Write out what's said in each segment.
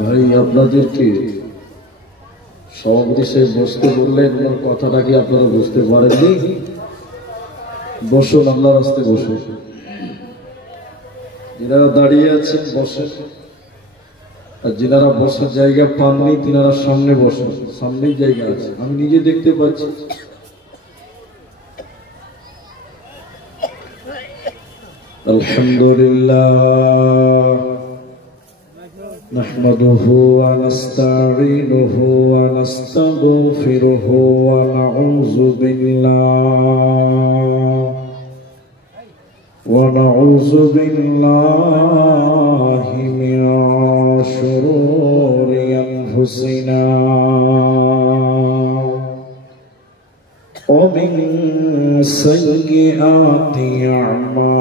ভাই আপনাদেরকে সভাপতি সাহেব বসতে বললেন, ওনার কথাটা কি আপনারা বুঝতে পারেননি? বসুন, আল্লাহর রাস্তে বসুন। যিনারা দাঁড়িয়ে আছেন বসেন, আর যিনারা বসার জায়গা পাননি তিনারা সামনে বসেন, সামনেই জায়গা আছে, আমি নিজে দেখতে পাচ্ছি। আলহামদুলিল্লাহ নাহমাদুহু ওয়া নাস্তাঈনুহু ওয়া নাস্তাগফিরুহু ওয়া নাউযু বিল্লাহি মিন শুরুরি আনফুসিনা ওয়া মিন সাইয়্যাতি আ'মালিনা।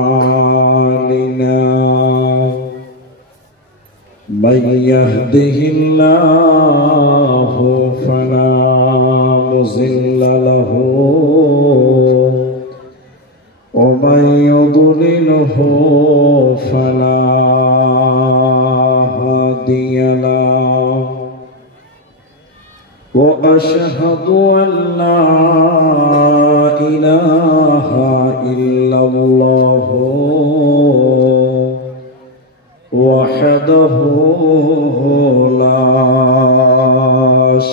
من يهده الله فلا مضل له ومن يضلله فلا هادي له وأشهد أن لا إله إلا الله وحده لا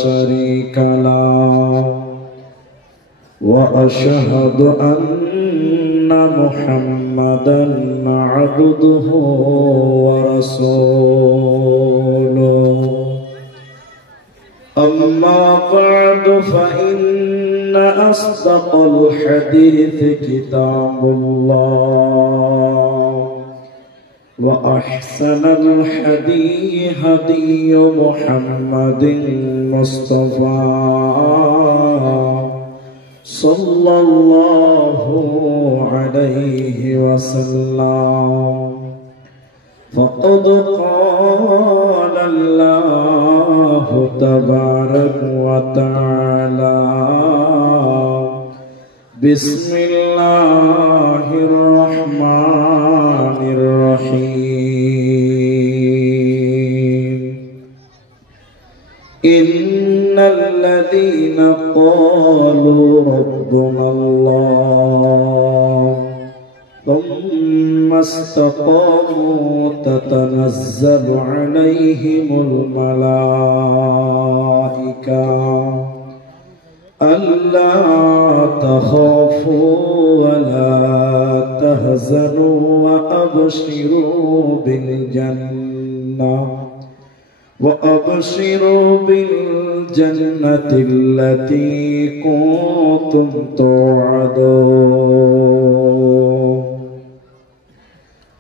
شريك له وأشهد أن محمدا عبده ورسوله. أما بعد فإن أصدق الحديث كتاب الله وأحسن الحدي هدي محمد مصطفى صلى الله عليه وسلم. فقد قال الله تبارك وتعالى: بسم الله الرحمن الرحيم. إن الذين قالوا ربنا الله ثم استقاموا تتنزل عليهم الملائكة ألا تخافوا ولا تهزنوا وأبشروا بالجنة التي كنتم توعدون.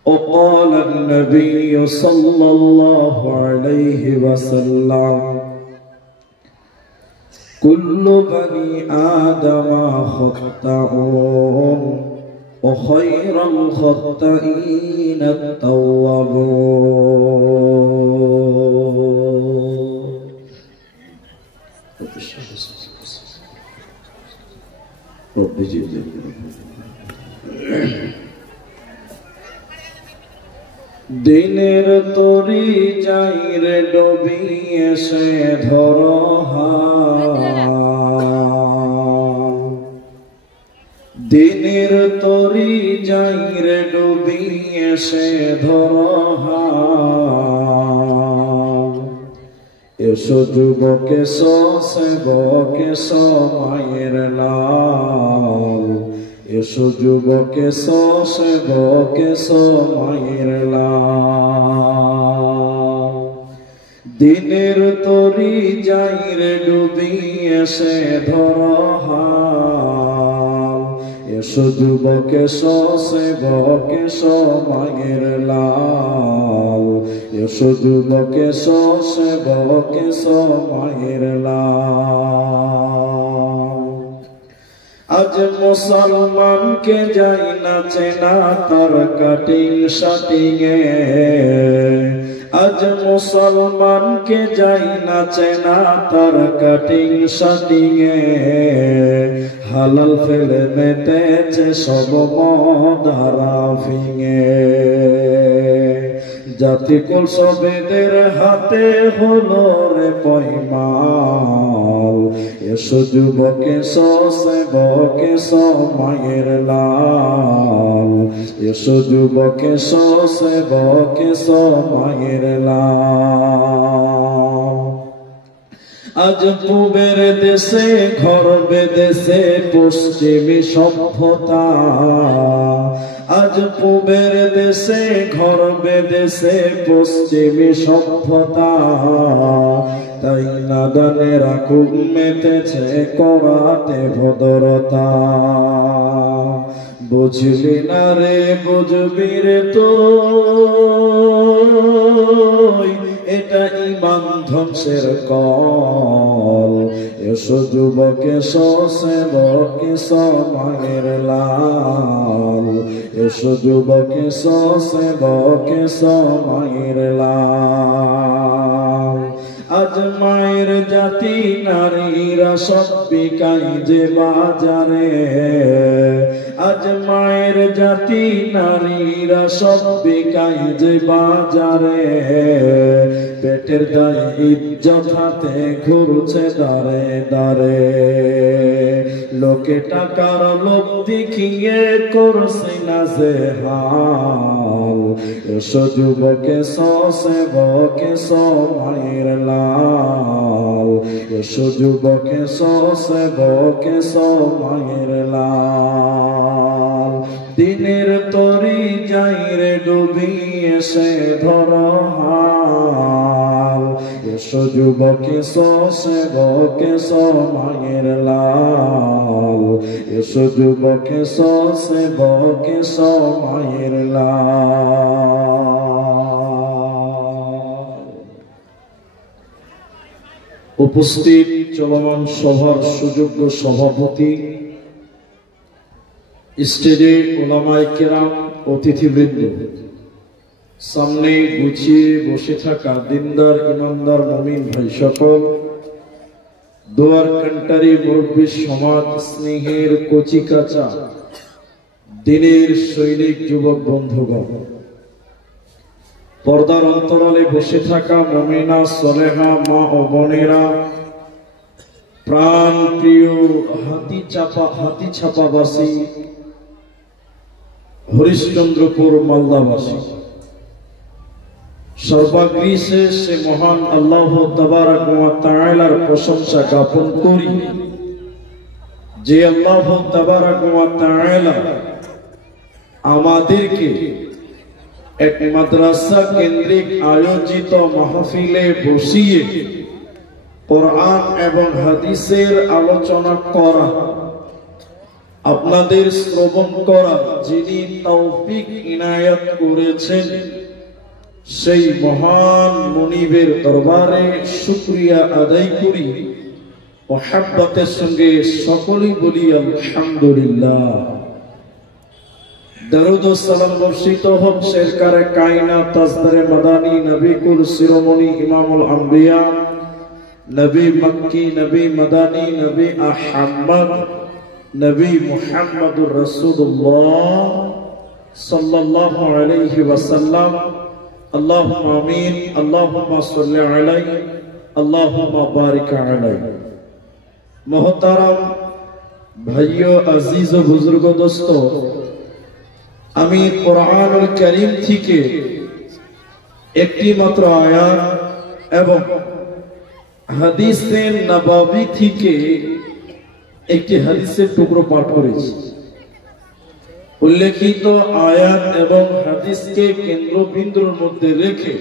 وقال النبي صلى الله عليه وسلم: كل بني آدم خطاؤون وخير الخطائين التوابون. رب جل দিনের তরি যাইরে ডুবিয়ে সে ধরো দিনের তরি যাইরে ডুবিয়ে সে ধরো এসো যুবক এসো সেবক এসো মায়ের লাল এসো যুবক এসো সেবক এসো মায়ের লাল দিনের তরি যাইরে ডুবিয়ে সে ধরো এসো যুবক এসো সেবক এসো মায়ের লাল এসো যুবক এসো সেবক এসো মায়ের লাল। আজ মুসলমানকে যাই না চেনা তার কাটিং শাটিংয়ে আজ মুসলমানকে যাই না চেনা তার কাটিং শাটিংয়ে হালাল ফেলে মেতেছে সব মদ হারাম ফিঙে জাতিকুল সবেদের হাতে হলো রে পয়মাল, এসো যুবকে সেবকে মায়ের লাল, এসো যুবকে সেবকে মায়ের লাল। আজ পূবের দেশে ঘর বেদেশে পশ্চিমী সভ্যতা, আজ পূবের দেশে ঘর বেদেশে পশ্চিমী সভ্যতা, তাই নাদানেরা খুব মেতেছে করাতে ভদ্রতা। বুঝলি না রে বুঝবি রে তুই, এটা ঈমান ধ্বংসের কল, এসো যুবকে সেবকে মায়ের লাল, এসো যুবকে সেবকে মায়ের লাল। আজ মায়ের জাতি নারীরা সব বিকাই যে বাজারে, আজ মায়ের জাতি নারীরা সব বিকাই যে বাজারে, পেটের দায়ে ইজ্জত হাতে ঘুরছে দাঁড়ে দাঁড়ে, লোকে টাকার লোভ দেখিয়ে করছে না যে হাল, এসো যুবকে সেবকে মায়ের লাল, এসো যুবকে সেবকে মায়ের লাল। দিনের তরি যাই রে ডুবিয়ে সে ধর হাল, এসো যুবকে সেবকে মায়ের লাল, এসো যুবকে সেবকে মায়ের লাল। উপস্থিত চলমান সভার সুযোগ্য সভাপতি, স্টেজে ওলামায়ে কেরাম, অতিথিবৃন্দ, সামনে গুছিয়ে বসে থাকা দিনদার ইমানদার মুমিন ভাই সকল, দোয়ার কান্টারি মুরব্বী সমাজ, স্নেহের কচি কাঁচা দিনের সৈনিক যুবক বন্ধুগণ, পর্দার অন্তরালে বসে থাকা মুমিনা সলেহা মা ও বোনেরা, প্রাণ প্রিয় হাতি ছাপাবাসী, হরিশ্চন্দ্রপুর মালদাবাসী, সর্বাগ্রে সে মহান আল্লাহ তাবারাক ওয়া তাআলার প্রশংসা জ্ঞাপন করি, যে আল্লাহ তাবারাক ওয়া তাআলা আমাদেরকে এক মাদ্রাসা কেন্দ্রিক আয়োজিত মাহফিলে বসিয়ে কোরআন এবং হাদিসের আলোচনা করা, আপনাদের শ্রবণ করা যিনি তৌফিক ইনায়াত করেছেন, সেই মহান মুনিবের দরবারে শুকরিয়া আদায় করি। মুহাব্বতের সঙ্গে সকলেই বলি আলহামদুলিল্লাহ। দরুদ ও সালাম বর্ষিত হোক সরকারে কায়নাত তাজদারে মাদানী নবী কুল শিরোমণি ইমামুল আম্বিয়া, নবী মক্কি, নবী মাদানী, নবী আহমদ, নবী মুহাম্মদুর রাসূলুল্লাহ সাল্লাল্লাহু আলাইহি ওয়াসাল্লাম। আল্লাহুম্মা আমিন, আল্লাহুম্মা সাল্লি আলাইহি, আল্লাহুম্মা বারিক আলাইহি। মোহতারাম ভাইও, আজিজ ও বুজুর্গ দোস্ত, আমি কোরআনুল কারীম থেকে একটি মাত্র আয়াত এবং হাদিসে নববী থেকে একটি হাদিসের টুকরো পাঠ করেছি। উল্লেখিত আয়াত এবং হাদিসকে কেন্দ্রবিন্দুর মধ্যে রেখে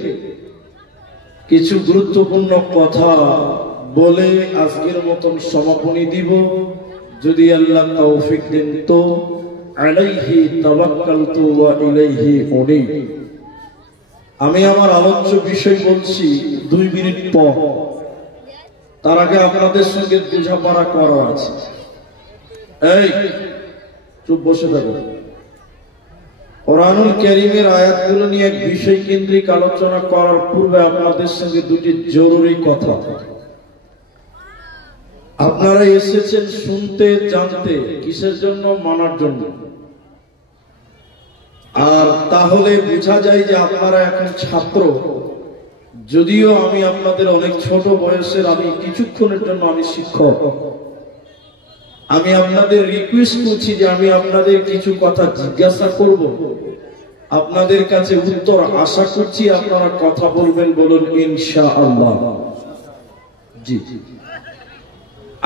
কিছু গুরুত্বপূর্ণ কথা বলে আজকের মতন সমাপনী দিব, যদি আল্লাহ তৌফিক দেন তো। আলাইহি তাওয়াক্কালতু ওয়া ইলাইহি উনীব। আমি আমার আলোচ্য বিষয় বলছি 2 মিনিট পর, তার আগে আপনাদের সঙ্গে বোঝাপড়া করা আছে। এই চুপ বসে থাকো। কোরআনুল কারীমের আয়াতগুলো নিয়ে এক বিষয় কেন্দ্রিক আলোচনা করার পূর্বে আপনাদের সঙ্গে 2টি জরুরি কথা। আপনারা এসেছেন শুনতে, জানতে, কিসের জন্য? মানার জন্য। আর তাহলে বোঝা যায় যে আপনারা এখন ছাত্র, যদিও আমি আপনাদের অনেক ছোট বয়সের, আমি কিছুক্ষণের জন্য আমি শিক্ষক। আমি আপনাদের রিকোয়েস্ট করছি যে আমি আপনাদের কিছু কথা জিজ্ঞাসা করব, আপনাদের কাছে উত্তর আশা করছি, আপনারা কথা বলবেন, বলুন ইনশাআল্লাহ। জি,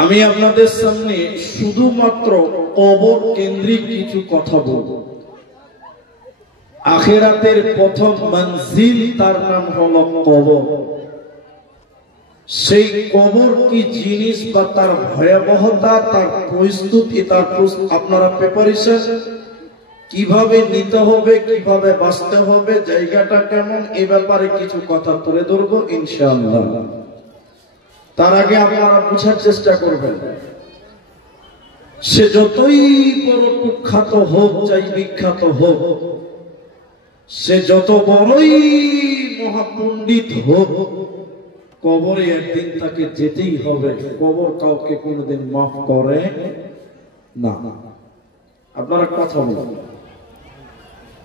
আমি আপনাদের সামনে শুধুমাত্র কবর কেন্দ্রিক কিছু কথা বলবো। আখিরাতের প্রথম মঞ্জিল, তার নাম হলো কবর। সেই কবর কি জিনিস বা তার ভয়াবহতা, তার প্রস্তুতি, তার আপনারা প্রিপারেশন কিভাবে নিতে হবে, কিভাবে বাঁচতে হবে, জায়গাটা কেমন, এ ব্যাপারে কিছু কথা তুলে ধরবো ইনশাআল্লাহ। তার আগে আপনারা বুঝার চেষ্টা করবেন, সে যতই বড় কুখ্যাত হোক, চাই বিখ্যাত হোক, সে যত বড়ই মহাপণ্ডিত হোক, কবরে একদিন তাকে যেতেই হবে। কবর কাউকে কোনোদিন মাফ করে না। আপনারা কথা বলেন,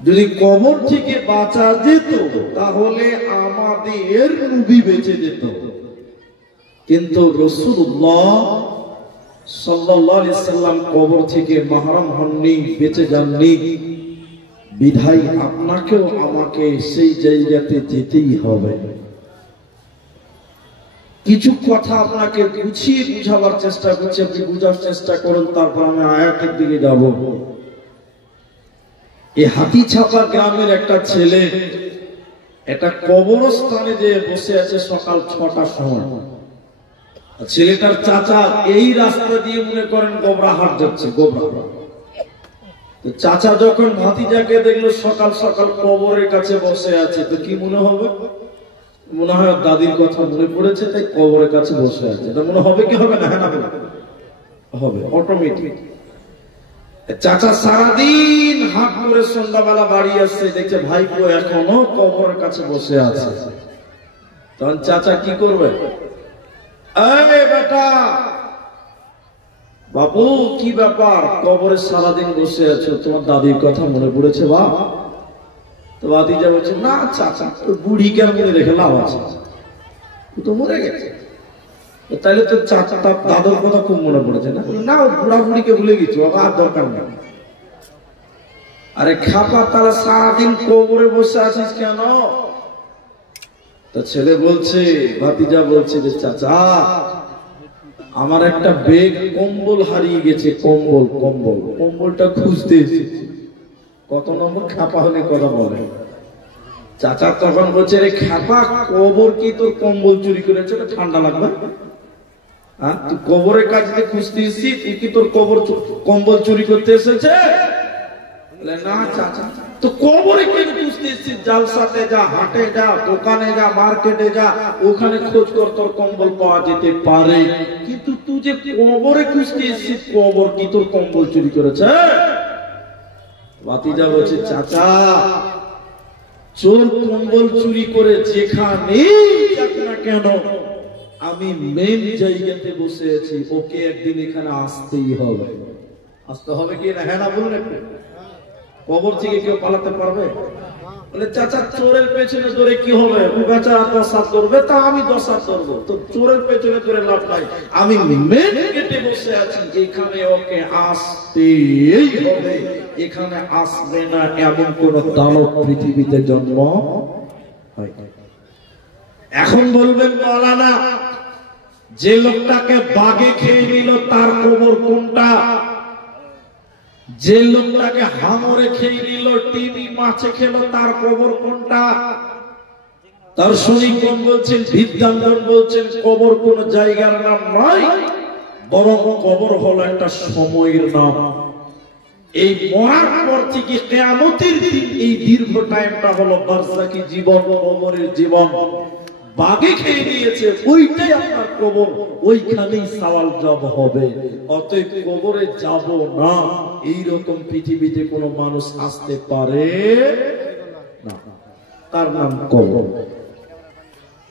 যদি কবর থেকে বাঁচা যেত তাহলে আমাদের নবী বেঁচে যেত, কিন্তু রাসূলুল্লাহ সাল্লাল্লাহু আলাইহি সাল্লাম কবর থেকে মাহরুম হননি, বেঁচে যাননি। বিধায় আপনাকেও আমাকে সেই জায়গাতে যেতেই হবে। কিছু কথা আপনাকে গুছিয়ে বুঝাবার চেষ্টা করছি, আপনি বুঝার চেষ্টা করুন, তারপর আমি আয়াতের দিকে যাব। এই হাতিছাপা গ্রামের একটা ছেলে একটা কবরস্থানে যে বসে আছে সকাল 6টার সময়। ছেলেটার চাচা এই রাস্তা দিয়ে মনে করেন গোবরাহাট যাচ্ছে, গোবরা। চাচা যখন ভাতিজাকে দেখলো সকাল সকাল কবরের কাছে বসে আছে, তো কি মনে হবে? মনে হয় দাদির কথা মনে পড়েছে, তাই কবরের কাছে বসে আছে। এটা মনে হবে কি হবে না? হ্যাঁ, হবে অটোমেটিক। চাচা সারাদিন হাত করে সন্ধ্যাবেলা বাড়ি আসছে, দেখছে ভাইপো এখনো কবরের কাছে বসে আছে। তখন চাচা কি করবে? আরে বেটা, বাবু কি ব্যাপার, কবরে সারাদিন বসে আছো, তোমার দাদির কথা মনে পড়েছে? বা তো ভাতিজা বলছে, না চাচা, বুড়ি কেন মনে রেখে লাভ আছে, তো মরে গেছে। তাহলে তো চাচা তার দাদুর কথা খুব মনে পড়েছে না? না, বুড়া বুড়িকে ভুলে গেছো, আর দরকার নেই। আরে খাপা, তারা সারাদিন কবরে বসে আছিস কেন? তো ছেলে বলছে, ভাতিজা বলছে যে চাচা, আমার একটা বেগ কম্বল হারিয়ে গেছে, কম্বলটা খুঁজতে এসেছি। কত নম্বর খাপা হলে কথা বলে। চাচা তখন বলছে, রে খাপা, কবর কি তোর কম্বল চুরি করেছে? ঠান্ডা লাগবে? হ্যাঁ, তুই কবরের কাছে খুঁজতে এসেছিস, তুই কি তোর কম্বল চুরি করতে এসেছে? না চাচা, তো কবরে কেন খুঁজতে এসেছিস? জালসাতে যা, হাটে যা, দোকানে যা, মার্কেটে যা, ওখানে খোঁজ কর, তোর কম্বল পাওয়া যেতে পারে। কিন্তু তুই যে কবরে খুঁজতে এসেছিস, কবর কি তোর কম্বল চুরি করেছে? ভাতিজা বলছে, চাচা, চোর কম্বল চুরি করে যেখানে যাক না কেন, আমি মেন জায়গাতে বসে আছি, ওকে একদিন এখানে আসতেই হবে। আসতে হবে কি না? হ্যাঁ না বলুন একটু। কবর থেকে কেউ পালাতে পারবে? বলে, চাচা, চোরের পেছনে ধরে কি হবে? বেচা 10 হাত ধরবে, তা আমি 10 হাত ধরবো, তো চোরের পেছনে ধরে লাভ নাই। আমি মেন গেটে বসে আছি, এখানে ওকে আসতেই হবে। এখানে আসবে না এমন কোন দানব পৃথিবীতে জন্ম হয়। এখন বলবেন, মাওলানা, যে লোকটাকে বাঘে খেয়ে নিল তার কবর কোনটা? যে লোকটাকে হাঙরে খেয়ে নিল, টিভি মাছে খেলো, তার কবর কোনটা? তার শরীরগণ বলছেন, বিদ্যাঙ্গন বলছেন, কবর কোন জায়গার নাম নয়, বরং কবর হলো একটা সময়ের নাম। এই মরার পর থেকে কিয়ামতের দিন, এই দীর্ঘ টাইমটা হলো বারজাকি জীবন, কবরের জীবন। বাঘে খেয়ে নিয়েছে, ওইটাই আপনার কবর, ওইখানেই সওয়াল জব হবে। অতএব কবরে যাব না, এইরকম পৃথিবীতে কোনো মানুষ আসতে পারে না, তার নাম কবর।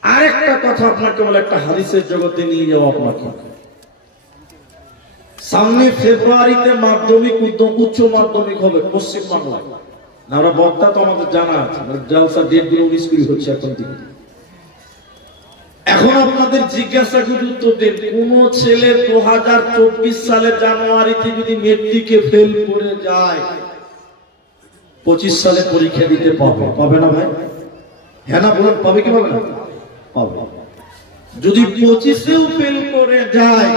আরেকটা কথা আপনাকে বলে, একটা হাদিসের জগতে নিয়ে যাও আপনাকে। সামনে ফেব্রুয়ারিতে মাধ্যমিক, উচ্চ মাধ্যমিক হবে পশ্চিম বাংলায়। আমরা বক্তা তো আমাদের জানা আছে, জালসা ডেটগুলো 19-20 হচ্ছে এখন থেকে। এখন আপনাদের জিজ্ঞাসা করে উত্তর দেন, কোন ছেলে 2024 সালের জানুয়ারিতে যদি মেট্রিকে ফেল করে যায় 25 সালে পরীক্ষা দিতে পাবে না ভাই? হ্যাঁ না বলেন, পাবে কি পাবে না? পাবে। যদি 25-এও ফেল করে যায়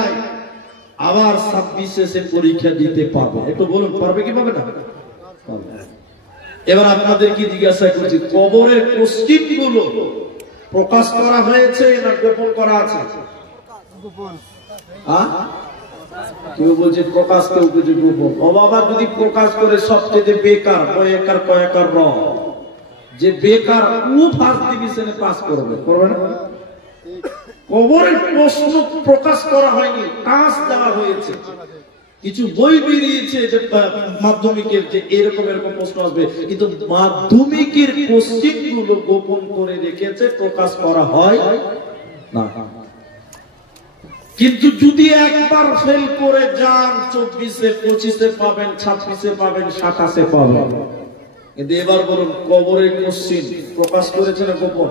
আবার 26-এ সে পরীক্ষা দিতে পাবে। একটু বলুন, পারবে কি পাবে না? পাবে। এবার আপনাদের কি জিজ্ঞাসা করছি, কবরের কোশ্চেন গুলো প্রকাশ করা হয়েছে না গোপন করা আছে? গোপন। কেউ বলছে প্রকাশ, কেউ বলছে গোপন। ও বাবা, যদি প্রকাশ করে সবচেয়ে বেকার কয়েকার যে বেকার ও ফার্স্ট ডিভিশনে পাস করবে না? কবরের প্রশ্ন প্রকাশ করা হয়নি, কাজ দেওয়া হয়েছে। কিছু বই বেরিয়েছে যে মাধ্যমিকের যে এরকম প্রশ্ন আসবে, কিন্তু মাধ্যমিকের কোশ্চেন গুলো গোপন করে রেখেছে, প্রকাশ করা হয় না। কিন্তু যদি একবার ফেল করে যান 24-এ 25-এ পাবেন, 26-এ পাবেন, 27-এ পাবেন। কিন্তু এবার বলুন, কবরের কোশ্চেন প্রকাশ করেছে না গোপন?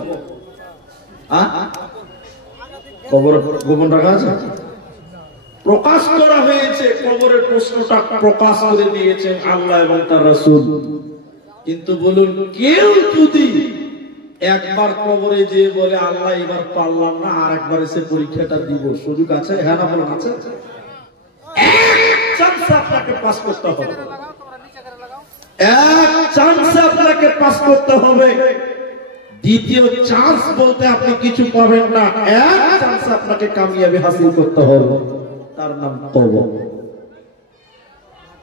কবর গোপন রাখা আছে? প্রকাশ করা হয়েছে। কবরের প্রশ্নটা প্রকাশ করে দিয়েছেন আল্লাহ এবং তার রাসূল। কিন্তু বলুন, কেউ যদি একবার কবরে যেয়ে বলে আল্লাহ এবার পারলাম না, আর একবার এসে পরীক্ষাটা দিব, সুযোগ আছে? হ্যাঁ না বলুন, আছে? এক চান্সে আপনাকে পাস করতে হবে, এক চান্সে আপনাকে পাস করতে হবে। দ্বিতীয় চান্স বলতে আপনি কিছু পাবেন না, এক চান্সে আপনাকে কামিয়াবি হাসিল করতে হবে, তার নাম কবর।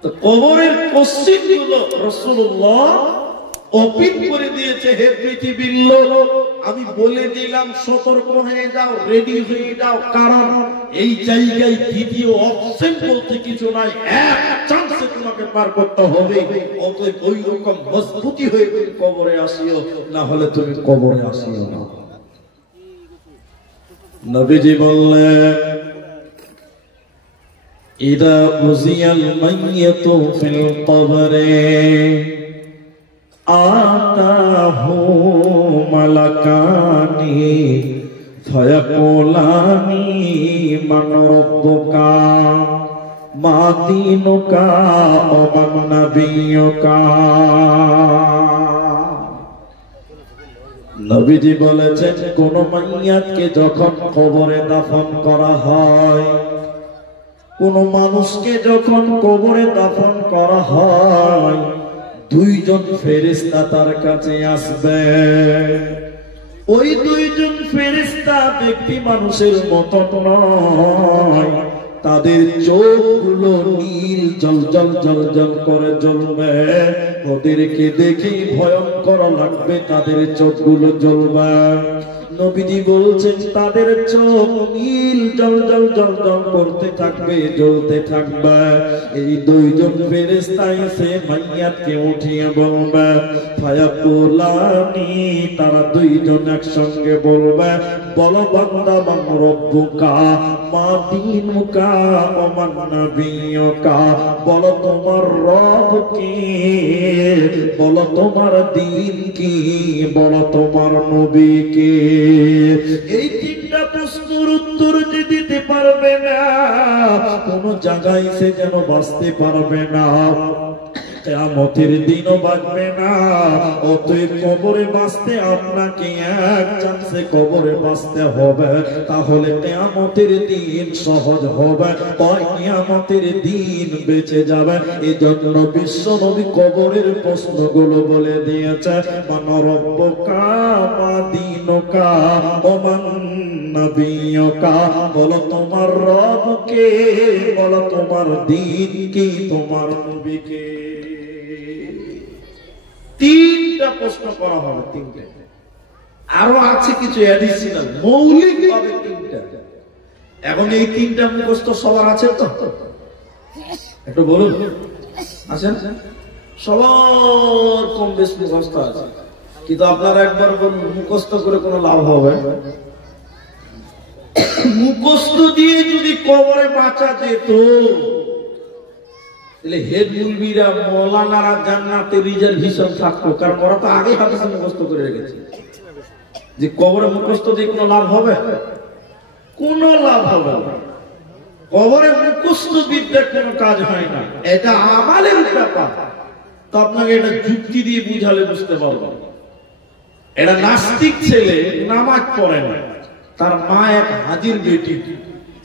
তো কবরের কোশ্চেন গুলো রাসূলুল্লাহ ওপেন করে দিয়েছে। হে পৃথিবীর লোক, আমি বলে দিলাম, সতর্ক হয়ে যাও, রেডি হয়ে যাও, কারণ এই জায়গায় দ্বিতীয় অপশন বলতে কিছু নাই, এক চান্সে তোমাকে পার করতে হবে। অতএব ওই রকম মজবুতি হয়ে তুমি কবরে আসিও, না হলে তুমি কবরে আসিও না। নবীজি বললেন, ইদা উযিয়াল মাইয়াতু ফিল কবরে আতাহু মালাকানি ফায়াকুলানি মান রাব্বুকা মা দীনুকা ওয়া মান নাবিয়ুকা। নবীজি বলেছেন, কোন মাইয়াতকে যখন কবরে দাফন করা হয়, কোন মানুষকে যখন কবরে দাফন করা হয়, দুইজন ফেরেশতা তার কাছে আসবে। ওই দুইজন ফেরেশতা ব্যক্তি মানুষের মতো নয়, তাদের চোখগুলো নীল জল করে জ্বলবে। ওদেরকে দেখে ভয়ঙ্কর লাগবে, তাদের চোখগুলো জ্বলবে। নবীজি বলছেন, তাদের চোখ নীল জল করতে থাকবে, জ্বলতে থাকবে। এই দুইজন ফেরেশতা এসে মাইয়াতকে উঠিয়ে বলবে, ফায়াকুলানি, তারা দুইজন একসঙ্গে বলবে, বলো বান্দা মান রব্বুকা মা দীনুকা ওয়া মান নাবিয়ুকা, বলো তোমার রব কি, বলো তোমার দ্বীন কি, বলো তোমার নবী কি। এই তিনটা প্রশ্নের উত্তর যে দিতে পারবে না, কোন জায়গায় সে যেন বাঁচতে পারবে না, কিয়ামতের দিনও বাঁচবে না। অতএব কবরে বাঁচতে আপনাকে এক চান্সে কবরে বাঁচতে হবে, তাহলে কিয়ামতের দিন সহজ হবে, কিয়ামতের দিন বেঁচে যাবে। এজন্য বিশ্ব নবী কবরের প্রশ্নগুলো বলে দিয়েছে, মান রব্বুকা মা দীনুকা ওয়া মান নাবিয়ুকা, বলো তোমার রব কে, বলো তোমার দ্বীন কি, তোমার নবী কে। তিনটা প্রশ্ন করা হবে, তিনটা। আরো আছে কিছু অ্যাডিশনাল, মৌলিক ভাবে তিনটা। এখন এই তিনটা মুখস্থ সবার আছে তো? একটু বলুন, আছেন? সবার কম বেশ মুখস্থ আছে, কিন্তু আপনারা একবার বলুন, মুখস্থ করে কোনো লাভ হবে? মুখস্থ দিয়ে যদি কবরে বাঁচা যেত তাহলে হেড মুলবিরা মৌলানারা জান্নাতে রিজার্ভেশন থাকতো, কারণ ওরা তো আগে হাদিস মুখস্থ করে রেখেছে। যে কবরে মুখস্থ দিয়ে কোনো লাভ হবে? কোনো লাভ হবে না। কবরে মুখস্থ বিদ্যার কোনো কাজ হয় না, এটা আমাদের ব্যাপার। তো আপনাকে এটা যুক্তি দিয়ে বুঝালে বুঝতে পারবেন। এটা নাস্তিক ছেলে নামাজ পড়ে না, তার মা এক হাজির বেটি,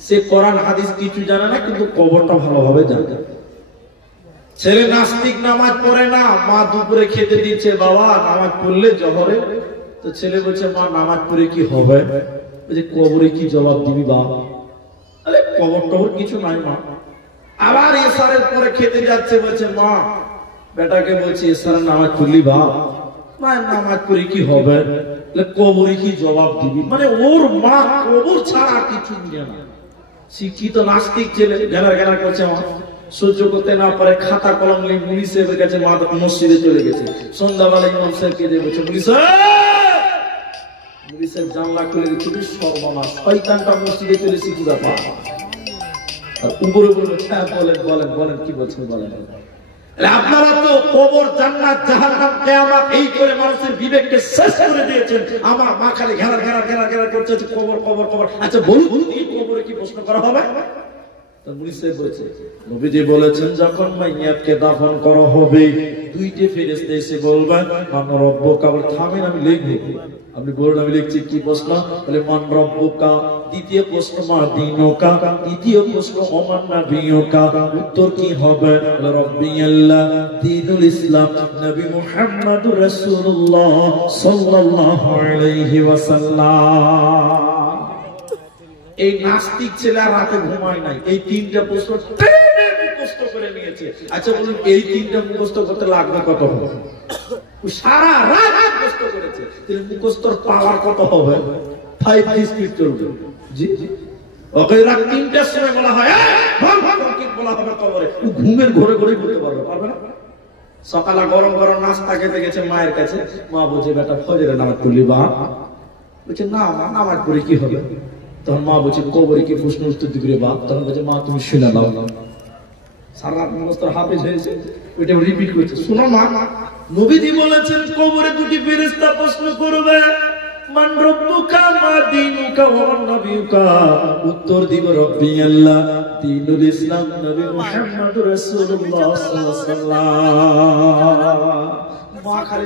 সে কোরআন হাদিস কিছু জানে না, কিন্তু কবরটা ভালোভাবে জানে। ছেলে নাস্তিক, নামাজ পড়ে না, মা দুপুরে খেতে দিচ্ছে, বাবা নামাজ পড়লে জহরে। তো ছেলে বলছে, মা নামাজ পড়ে কি হবে? বলছে, কবরে কি জবাব দিবি বাবা? আরে কবর টবর কিছু নাই মা। আবার এসারের পরে খেতে যাচ্ছে, বলছে মা, বেটাকে বলছে এসারের নামাজ পড়লি বাবা? মা নামাজ পড়ে কি হবে? কবরে কি জবাব দিবি? মানে ওর মা কবর ছাড়া কিছু জানে না। শিক্ষিত নাস্তিক ছেলে গেলার গেলার করছে, মা সহ্য করতে না পারে খাতা কলম নিয়ে মুনি সাহেবের কাছে মসজিদে চলে গেছে। সন্ধ্যাবেলা ইমাম সাহেবকে দিয়ে বলছে, মুনি সাহেব জানলা খুলে দিচ্ছে, সর্বনাশ, শয়তানটা মসজিদে চলে শিখি ব্যাপার। আর উপরে বলবে, হ্যাঁ বলেন বলেন বলেন, কি বলছেন বলেন। আপনারা তো কবর, জান্নাত, জাহান্নাম, কিয়ামত এই করে মানুষের বিবেককে শেষ করে দিয়েছেন। আমার মা খালি ঘেরা ঘেরা ঘেরা ঘেরা করছে, কবর কবর কবর। আচ্ছা বলুন, এই কবরে কি প্রশ্ন করা হবে? নবীজি বলেছেন, যখন মাইয়াতকে দাফন করা হবে, দুইটি ফেরেশতা এসে বলবে, মান রব্বুকা। থামেন, আমি লিখব। আপনি বলুন, আমি লিখছি। কি প্রশ্ন? বলে মান রব্বুকা। দ্বিতীয় প্রশ্ন মা দীনুকা। তৃতীয় প্রশ্ন ওমান নাবিয়ুকা। উত্তর কি হবে? বলে রব্বি আল্লাহ দীনুল ইসলাম, নবী মুহাম্মদুর রাসূলুল্লাহ সাল্লাল্লাহু আলাইহি ওয়াসাল্লাম। এই নাস্তিক ছেলে রাতে ঘুমায় নাই, এই তিনটা প্রশ্ন মুখস্থ করে নিয়েছে। আচ্ছা বলুন, এই তিনটা মুখস্থ করতে লাগবে কত হবে? সারা রাত মুখস্থ করেছে, মুখস্থর পাওয়ার কত হবে? 5 স্পিড চলবে। জি জি, ওকে রাত 3টার সময় বলা হয়, বলা হবে কবরে, ঘুমের ঘরে ঘরে বলতে পারবে না। সকালে গরম গরম নাস্তা খেতে গেছে মায়ের কাছে, মা বলছে, বেটা ফজরের নামাজ পড়লি বা? বলছে, না মা, নামাজ পড়ে কি হবে? তখন মা বলছে, কবরে কি প্রশ্ন উত্তর দিবে বাপ? তখন বলছে, মা তুমি শুনে নাও। সারা রাত মুখস্থ হাফেজ হয়েছে, ওইটা রিপিট করছে। শোনো মা, নবীজি বলেছেন কবরে দুটি ফেরেশতা প্রশ্ন করবে, মান রব্বুকা মা দীনুকা ওয়া মান নাবিয়ুকা। উত্তর দিব রব্বি আল্লাহ দীনুল ইসলাম, নবী মুহাম্মদুর রাসূলুল্লাহ সাল্লাল্লাহু আলাইহি ওয়াসাল্লাম। মা খালি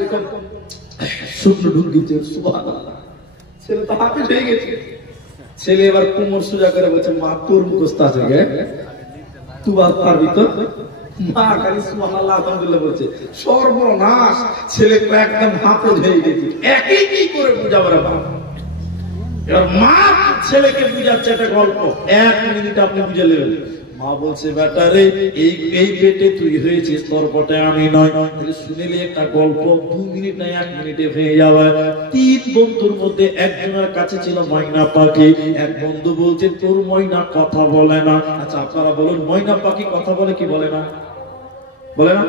শুকনো ঢুক দিতে, সুবহানাল্লাহ। ছেলে তো হাফেজ হয়ে গেছে। ছেলে এবার কোমর সোজা করে বলছে, মা তোর মুখস্থ আছে গে, তুই আর পারবি তো? মা খালি সুবহানাল্লাহ আলহামদুলিল্লাহ বলছে। সর্বনাশ, ছেলে একদম হাফেজ হয়ে গেছে। একই কি করে বুঝাবো রে বাবা? এবার মা ছেলেকে বুঝাচ্ছে একটা গল্প, 1 মিনিট আপনি বুঝে নেবেন। মা বলছে, বেটা রে, এই পেটে তুই হয়েছিস, তোর পেটে আমি নয়। তাহলে শুনিলে একটা গল্প 2 মিনিট না 1 মিনিটে হয়ে যাবে। 3 বন্ধুর মধ্যে একজনের কাছে ছিল ময়না পাখি। এক বন্ধু বলছে, তোর ময়না কথা বলে না। আচ্ছা আপনারা বলুন, ময়না পাখি কথা বলে কি বলে না? বলে না?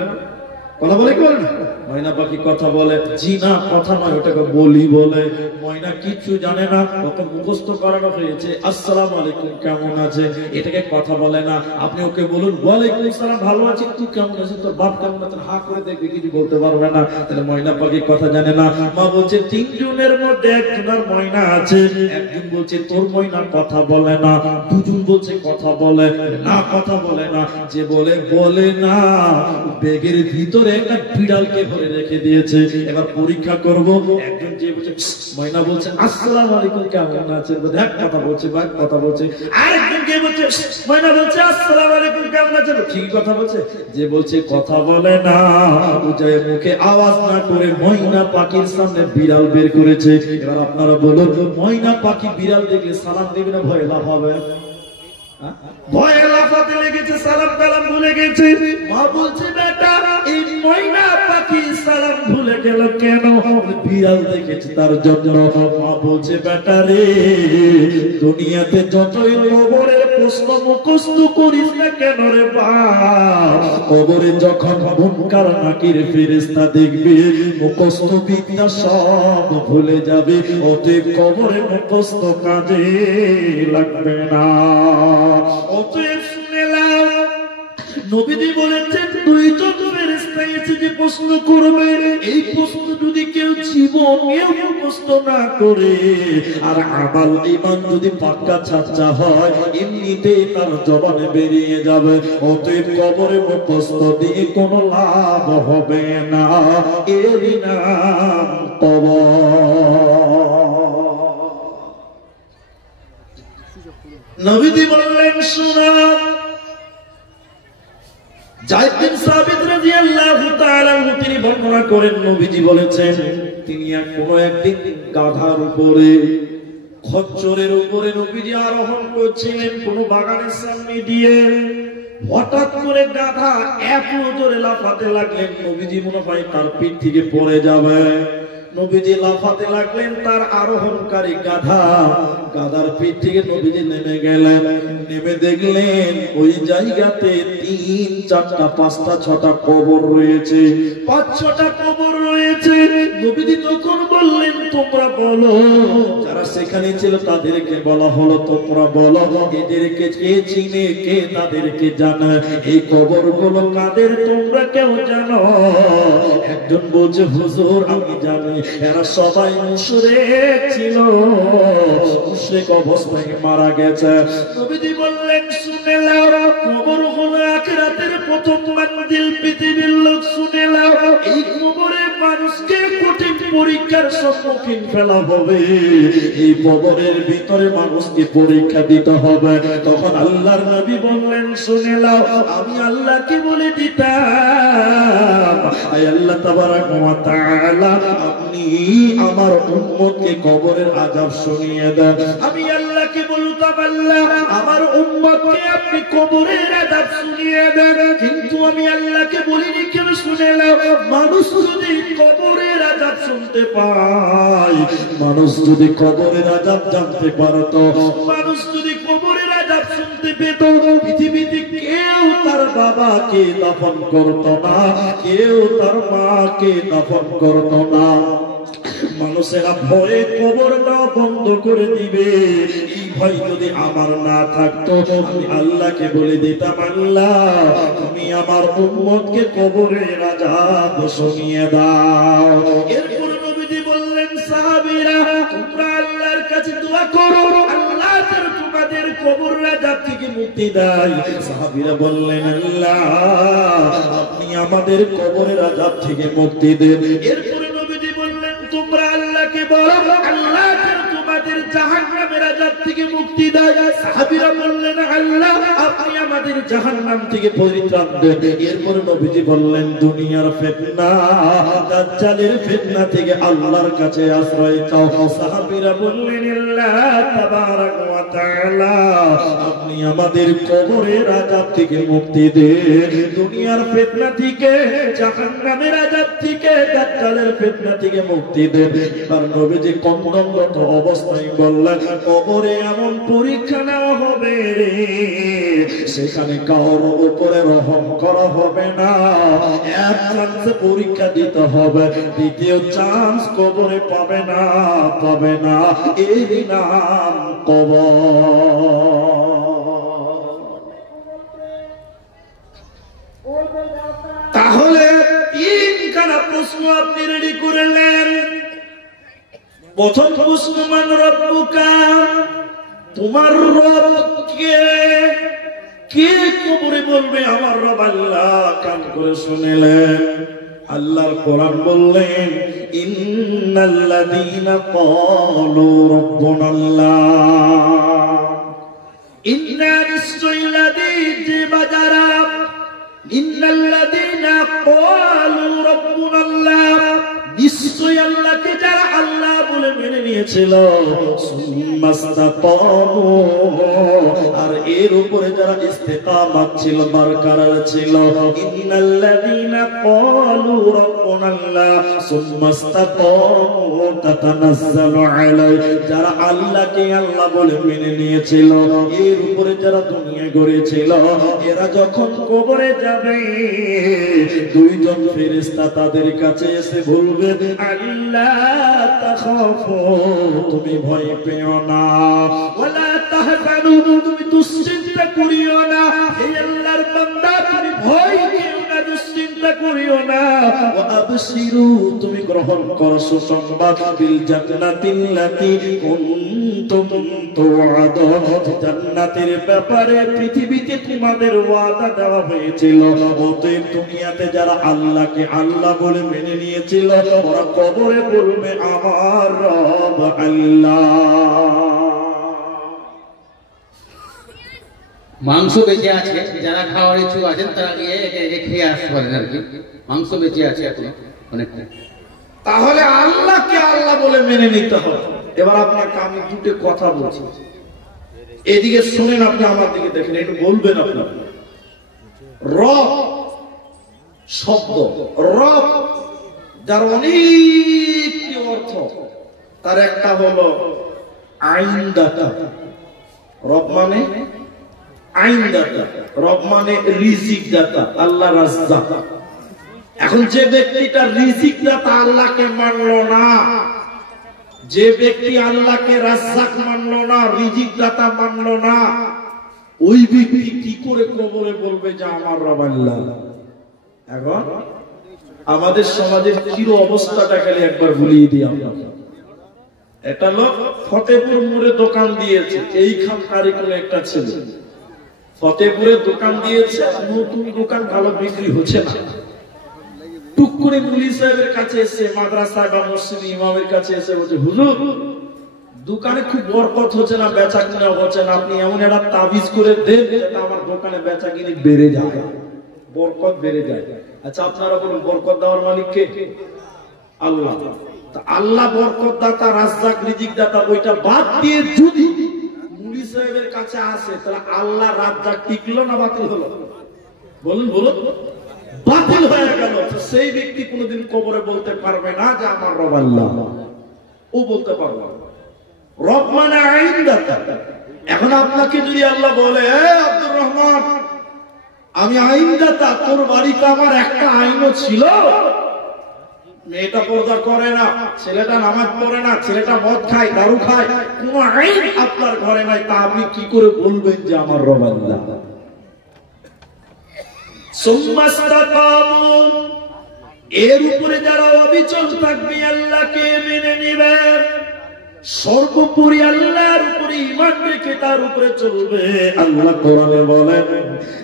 কথা বলে কি বলে না? ময়না পাখি কথা বলে। জি না, কথা নয়, ওটাকে বলি বলে। ময়না কিছু জানে না, ওকে মুখস্থ করানো হয়েছে, আসসালামু আলাইকুম কেমন আছে, এটাকে কথা বলে না। আপনি ওকে বলুন, ওয়ালাইকুম আসসালাম ভালো আছি, তুই কেমন আছিস, তোর বাপ কেমন আছে, হা করে দেখবে, কিছু বলতে পারবে না। তাহলে ময়না পাখি কথা জানে না। মা বলছে, 3 জনের মধ্যে একজনের ময়না আছে। একজন বলছে তোর ময়না কথা বলে না, দুজন বলছে কথা বলে না, কথা বলে না। যে বলে বলে না, ব্যাগের ভিতরে একটা বিড়ালকে ভরে রেখে দিয়েছে। এবার পরীক্ষা করব। একজন যে বলছে, ময়না বলছে আসসালামু আলাইকুম কেমন আছেন, দেখ কথা বলছে, ভাই কথা বলছে। আরেকজন কে বলছে, ময়না বলছে আসসালামু আলাইকুম কেমন আছেন, ঠিক কথা বলছে। যে বলছে কথা বলে না, উজায় মুখে আওয়াজ না করে ময়না পাখির সামনে বিড়াল বের করেছে। এবার আপনারা বলুন, ময়না পাখি বিড়াল দেখলে সালাম দেবে না ভয় লাভ হবে? ভয়ে লাফাতে লেগেছে, সালাম কালাম ভুলে গেছে। মা বলছে, বেটা এই ময়না পাখি সালাম ভুলে গেল কেন? বিড়াল দেখেছে তার জন্য। মা বলছে, বেটা রে, দুনিয়াতে যতই কবরের প্রশ্ন মুখস্থ করিস না কেন রে বাপ, কবরে যখন মুনকার নাকির ফেরেশতা দেখবে, মুখস্থ বিদ্যা সব ভুলে যাবে। অতএব কবরে মুখস্থ কাজে লাগবে না। অতএব শুনে নাও, নবীজি বলেছেন দুইজন ফেরেশতা এসে যে প্রশ্ন করবে, এই প্রশ্ন যদি কেউ জীবনেও মুখস্থ না করে আর আমল ঈমান যদি পাক্কা ছাচ্চা হয়, এমনিতেই তার জবানে বেরিয়ে যাবে। অতএব কবরে মুখস্থ দিয়ে কোনো লাভ হবে না, এর নাম কবর। নবীজি বললেন শোনা, যায়েদ বিন সাবিত রাদিয়াল্লাহু তাআলা তিনি বর্ণনা করেন, নবীজি বলেছেন তিনি কোনো একদিন গাধার উপরে, খচ্চরের উপরে নবীজি আরোহণ করছিলেন কোন বাগানের সামনে দিয়ে। হঠাৎ করে গাধা এত জোরে লাফাতে লাগলেন, নবীজি মনে হয় তার পিঠ থেকে পড়ে যাবে। নবীজি লাফাতে লাগলেন, তার আরোহণকারী গাধার পিঠ থেকে নবীজি নেমে গেলেন। নেমে দেখলেন ওই জায়গাতে 3, 4, 5, 6টা কবর রয়েছে, 5-6টা কবর রয়েছে। নবীজি তখন বললেন তোমরা বলো, যারা সেখানে ছিল তাদেরকে বলা হলো তোমরা বলো এদেরকে কে চিনে, কে তাদেরকে জানে, এই কবরগুলো কাদের তোমরা কেউ জানো? একজন বলছে হুজুর আমি জানি, এরা সবাই মুশরিক ছিল, মুশরিক অবস্থায় মারা গেছে। নবীজি বললেন শুনে নাও, কবর হলো আখিরাতের প্রথম মঞ্জিল, পৃথিবীর লোক শুনে নাও, এই কবরে মানুষকে কঠিন পরীক্ষার সম্মুখীন ফেলা হবে, এই কবরের ভিতরে মানুষকে পরীক্ষা দিতে হবে। তখন আল্লাহর নবী বললেন শুনে নাও, আমি আল্লাহকে বলে দিতাম আয় আল্লাহ তাবারাক ওয়া তাআলা আপনি আমার উম্মতকে কবরের আযাব শুনিয়ে দেন। আমি আল্লাহকে বলতাম আল্লাহ আমার উম্মতকে আপনি কবরের আযাব শুনিয়ে দেন, কিন্তু আমি আল্লাহকে বলিনি কেন শুনে নাও, মানুষ যদি কবরের আযাব শুনতে পায়, মানুষ যদি কবরের আযাব জানতে পারত, মানুষ যদি কবরের আযাব শুনতে পেত, পৃথিবীতে কেউ তার বাবাকে দাফন করত না, কেউ তার মাকে দাফন করত না। মানুষেরা ভয়ে কবর দেওয়া বন্ধ করে দিবে। এই ভয় যদি আমার না থাকতো, আমি আল্লাহকে বলে দিতাম আল্লাহ তুমি আমার উম্মতকে কবরের আযাব শুনিয়ে দাও। এরপর নবীজি বললেন সাহাবীরা তোমরা আল্লাহর কাছে দোয়া করো, আল্লাহ যেন তোমাদের কবরের আযাব থেকে মুক্তি দেয়। সাহাবীরা বললেন আল্লাহ আপনি আমাদের কবরের আযাব থেকে মুক্তি দেন। এরপর নবীজি বললেন তোমরা আল্লাহকে বলো আল্লাহ যেন তোমাদের জাহান্নামের আযাব থেকে মুক্তি দেয়। সাহাবীরা বললেন আল্লাহ আপনি আমাদের জাহান্নাম থেকে পরিত্রাণ দেন। এরপর নবীজি বললেন দুনিয়ার ফিতনা, দাজ্জালের ফিতনা থেকে আল্লাহর কাছে আশ্রয় চাও। সাহাবীরা বললেন আল্লাহ তাবারাক ওয়া তাআলা আপনি আমাদের কবরের আযাব থেকে মুক্তি দেন, দুনিয়ার ফিতনা থেকে, জাহান্নামের আযাব থেকে, দাজ্জালের ফিতনা থেকে মুক্তি দেন। আর নবীজি কন্দনরত অবস্থায় বললেন কবরে এমন পরীক্ষা নেওয়া হবে রে, সেখানে কারোর উপরে রহম করা হবে না, এক চান্সে পরীক্ষা দিতে হবে, দ্বিতীয় চান্স কবরে পাবে না, পাবে না, এই নাম কবর। তাহলে 3খানা প্রশ্ন আপনি রেডি করে নেন। প্রথম প্রশ্ন মান রব্বুকা, তোমার রব কে? কে কবরে বলবে আমার রব আল্লাহ? কান করে শুনলেন আল্লাহর কোরআন বললেন ইন্নাল্লাযীনা ক্বালু রাব্বুনাল্লাহ, ইন্না নিশ্চয়ই বাজারা ইন্নাল্লাযীনা ক্বালু রাব্বুনাল্লাহ, নিশ্চয়ই আল্লাহকে যারা আল্লাহ বলে মেনে নিয়েছিল, সুম্মাস্তাকামু, আর এর উপরে যারা ইস্তেকামাত ছিল, বরকরার ছিল, ইন্নাল্লাযীনা ক্বালু রাব্বুনাল্লাহ সুম্মাস্তাকামু তাতানাজ্জালু আলাইহিম, যারা আল্লাহকে আল্লাহ বলে মেনে নিয়েছিল, এর উপরে যারা দুনিয়া গড়েছিল, এরা যখন কবরে যাবে দুইজন ফেরেশতা তাদের কাছে এসে বলবে আল্লাহ তাখাফু, তুমি ভয় পেও না, ওয়ালা তাহজানু, তুমি দুশ্চিন্তা দুশ্চিন্তা করিও না, হে আল্লাহর বান্দা তুমি ভয় পেও না, দুশ্চিন্তা করিও না। ওয়া আবশিরু তুমি গ্রহণ করো সুসংবাদ বিল জান্নাতিল্লাতী কুনতুম তুআদুন, জান্নাতের ব্যাপারে পৃথিবীতে তোমাদের ওয়াদা দেওয়া হয়েছিল। অতএব দুনিয়াতে যারা আল্লাহকে আল্লাহ বলে মেনে নিয়েছিল ওরা কবরে বলবে আমার রব আল্লাহ। মাংস বেঁচে আছে, যারা খাওয়ার ইচ্ছুক আছেন তারা গিয়ে খেয়ে আসতে পারেন আর কি, মাংস বেঁচে আছে এখনো অনেকটা। তাহলে আল্লাহকে আল্লাহ বলে মেনে নিতে হবে। এবার আপনাকে আমি দুটো কথা বলছি, এদিকে শুনেন, আপনি আমার দিকে দেখেন, একটু বলবেন আপনার। রব শব্দ, রব যার অনেকটি অর্থ, তার একটা হলো আইনদাতা। রব মানে আইনদাতা, রব মানে রিজিক দাতা, আল্লাহ রাজ্জাক। এখন যে ব্যক্তিটা রিজিক দাতা আল্লাহকে মানলো না, যে ব্যক্তি আল্লাহকে রাজ্জাক মানলো না, রিজিক দাতা মানলো না, ওই ব্যক্তি কি করে কবরে বলবে যে আমার রব আল্লাহ? এখন আমাদের সমাজের চির অবস্থাটা খালি একবার ভুলিয়ে দিই আপনাকে। একটা লোক ফতেপুর মোড়ে দোকান দিয়েছে, এইখান কারিকুলে একটা ছেলে ফতেপুরে দোকান দিয়েছে, নতুন দোকান, ভালো বিক্রি হচ্ছে না। টুক করে মুলি সাহেবের কাছে এসে, মাদ্রাসা বা মসজিদ ইমামের কাছে এসে বলছে, হুজুর দোকানে খুব বরকত হচ্ছে না, বেচা কিনা হচ্ছে না, আপনি এমন একটা তাবিজ করে দেন যাতে আমার দোকানে বেচা কিনে বেড়ে যায়, বরকত বেড়ে যায়। আচ্ছা আপনারা বলুন, বরকত দেওয়ার মালিক কে? আল্লাহ। আল্লাহ বরকত দাতা, রাজ্জাক, রিজিক দাতা, ওইটা বাদ দিয়ে যদি মুলি সাহেবের কাছে আসে, তাহলে আল্লাহ রাজ্জাক টিকলো না বাতিল হলো? বলুন বলুন, বাতিল হয়ে গেল। সেই ব্যক্তি কোনোদিন কবরে বলতে পারবে না যে আমার রব আল্লাহ, ও বলতে পারবে না। রব মানে আইনদাতা। এখন আপনাকে যদি আল্লাহ বলে, আব্দুর রহমান আমি আইনদাতা, তোর বাড়িতে আমার একটা আইনও ছিল, মেয়েটা পর্দা করে না, ছেলেটা নামাজ পড়ে না, ছেলেটা মদ খায়, দারু খায়, কোন আইন আপনার ঘরে নাই, তা আপনি কি করে বলবেন যে আমার রব আল্লাহ? এর উপরে যারা অবিচল থাকবে, আল্লাহকে মেনে নিবে, সর্বোপরি আল্লাহর উপরে ঈমান রেখে তার উপরে চলবে, আল্লাহ কোরআনে বলেন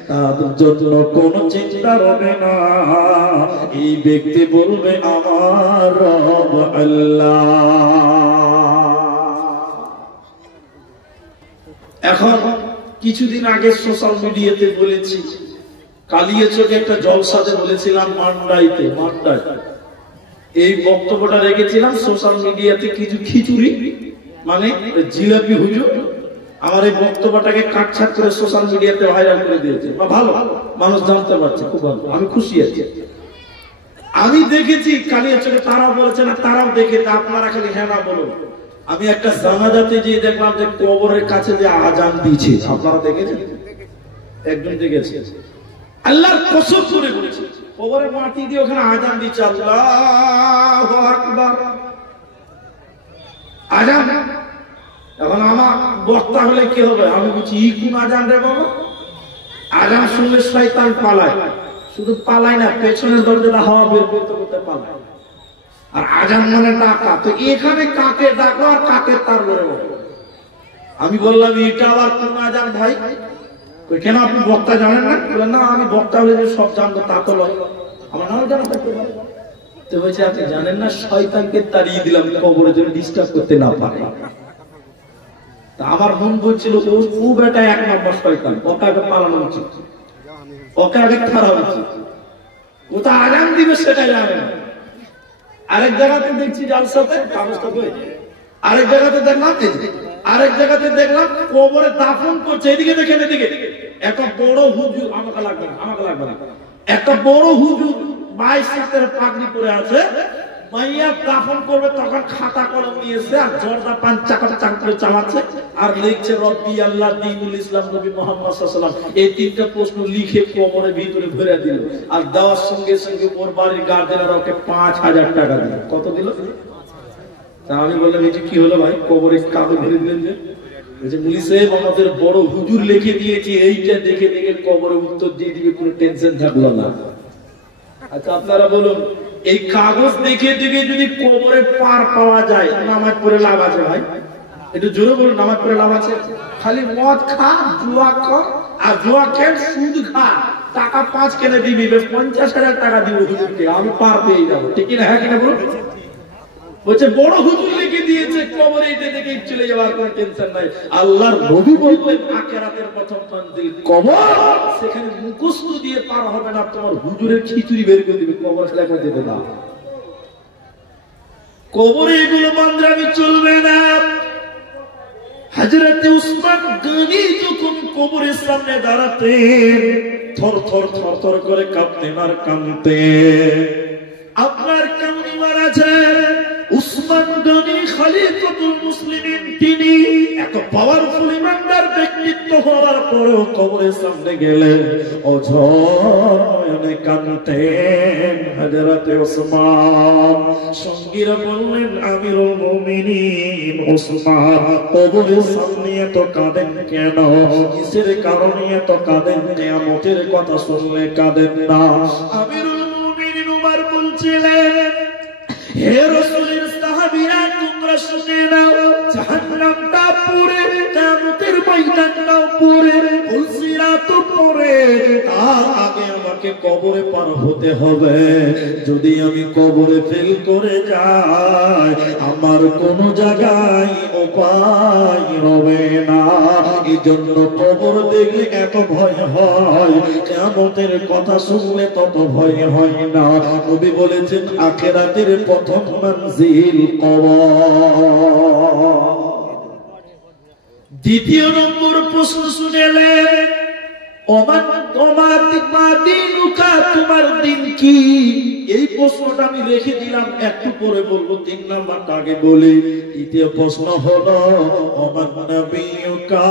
তাদের জন্য কোনো চিন্তা হবে না, এই ব্যক্তি বলবে আমার রব আল্লাহ। এখন কিছুদিন আগে সোশ্যাল মিডিয়াতে বলেছি, কালিয়াচকে একটা জলসাতে বলেছিলাম, মান্ডাইতে, মান্ডাই এই বক্তব্যটা রেখেছিলাম। সোশ্যাল মিডিয়াতে কিছু খিচুড়ি মানে জিলাপি হুজুর আমার এই বক্তব্যটাকে কাটছাট করে সোশ্যাল মিডিয়াতে ভাইরাল করে দিয়েছে, বা ভালো মানুষ জানতে পারছে, খুব ভালো, আমি খুশি আছি। আমি দেখেছি কালিয়াচকে, তারাও বলেছে না, তারাও দেখেছে, আপনারা খালি হ্যাঁ না বলুন। আমি একটা জানাজাতে গিয়ে দেখলাম যে কবরের কাছে যে আজান দিয়েছে, আপনারা দেখেছেন? একজন দেখেছে, আল্লাহর কসম করে বলেছে, কবরের মাটি দিয়ে ওখানে আজান দিচ্ছে, আল্লাহু আকবার আজান। এখন আমার বক্তা হলে কি হবে? আমি বলছি ই কোন আজান রে বাবা? আজান শুনলে শয়তান পালায়, শুধু পালায় না, পেছনের দরজাটা হাওয়া বের করতে করতে পালায়। আর আজান মানে ডাকা, তো এখানে কাকে ডাকো আর কাকে তার বলে বলো? আমি বললাম এটা আবার কোন আজান ভাই? কেন আপনি বক্তা জানেন না? না আমি বক্তা হলে যে সব জানবো তা তো নয়, আমার নাম জানা থাকতে পারে। তো বলছে আপনি জানেন না, শয়তানকে তাড়িয়ে দিলাম কবরে যেন ডিস্টার্ব করতে না পারে। তা আমার মন বলছিল ও বেটা এক নম্বর শয়তান, ওকে আগে পালানো উচিত, ওকে আগে খারাপ উচিত। ও তো আজান দিবে সেটা জানে না। আরেক জায়গাতে দেখছি জালসাতে কাগজটা বই, আরেক জায়গাতে দেখলাম কবরে দাফন করছে, এদিকে দেখেন, এদিকে একটা বড় হুজুর, আমাকে লাগবে না, একটা বড় হুজুর 22 হাতের পাগড়ি পরে আছে, মাইয়া দাফন করবে তখন খাতা কলম নিয়েছে আর জর্দা পান চাকা করে চালাচ্ছে আর লিখছে রব্বি আল্লাহ দ্বীনুল ইসলাম নবী মুহাম্মদ সাল্লাল্লাহু আলাইহি ওয়াসাল্লাম। এই তিনটা প্রশ্ন লিখে কবরের ভিতরে ভরে দিল, আর দেওয়ার সঙ্গে সঙ্গে ওর বাড়ির গার্জেনরা ওকে 5000 টাকা দিল। কত দিল? তা আমি বললাম এটা কি হলো ভাই, কবরে কাগজ ভরে দিলেন যে? মুলি সাহেব আমাদের বড় হুজুর লিখে দিয়েছে, এইটা দেখে দেখে কবরে উত্তর দিয়ে দিবে, কোনো টেনশন থাকলো না। আচ্ছা আপনারা বলুন, এই কাগজ দেখে দেখে যদি কবরে পার পাওয়া যায়, নামাজ পড়ে লাভ আছে ভাই? একটু জোরে বলুন, নামাজ পড়ে লাভ আছে? খালি মদ খা, জুয়া কর, আর জুয়া খেল, সুদ খা, টাকা 5 কেনে দিবি, 50,000 টাকা দিব হুজুরকে, আমি পার পেয়ে যাবো, ঠিক না? হ্যাঁ কিনা বলুন? বলছে বড় হুজুর লিখে দিয়েছে কবরে এটা দেখে চলে যাওয়ার কোনো টেনশন নাই। আল্লাহর নবী বললেন আখিরাতের প্রথম মঞ্জিল কবর, সেখানে মুখস্থ দিয়ে পার হবে না, তোমার হুজুরের খিচুড়ি বের করে দিবে, কবর লেখা দেবে না। কবরে এগুলো বান্দরামি চলবে না। হযরত উসমান গনি যখন কবরের সামনে দাঁড়াতেন, থর থর থর থর করে কাঁপতেন আর কাঁদতেন। আপনার কেমনি মারা যায় উসমান গনি খলিফাতুল মুসলিমিন, তিনি এত পাওয়ারফুল ইমানদার ব্যক্তিত্ব হওয়ার পরেও কবরের সামনে গেলেন অঝর নয়নে কাঁদতেন হযরত উসমান। সঙ্গীরা বললেন, আমিরুল মুমিনিন উসমান, কবরের সামনে এত কাঁদেন কেন? কিসের কারণে এত কাঁদেন? কিয়ামতের কথা শুনলে কাঁদেন না? আমিরুল মুমিনিন উমর বলছিলেন, হে রাসূলের সাহাবীরা, তোমরা শুনে নাও, জাহান্নামটা পুরে, কিয়ামতের ময়দানটা পুরে, ফুলসিরাত পুরে, তার আগে আমাকে কবরে পার হতে হবে। যদি আমি কবরে ফেল করে যাই, আমার কোন জায়গায় উপায় হবে না। এই জন্য কবর দেখলে এত ভয় হয়, কিয়ামতের কথা শুনলে তত ভয় হয় না। নবী বলেছেন আখিরাতের প্রথম মঞ্জিল কবর। দ্বিতীয় নম্বর প্রশ্ন শুনেলেন, তোমার দিন কি? এই প্রশ্নটা আমি রেখে দিলাম, একটু পরে বলবো, 3 নাম্বারটা আগে বলি। দ্বিতীয় প্রশ্ন হলো, ওমান নবিয়ুকা,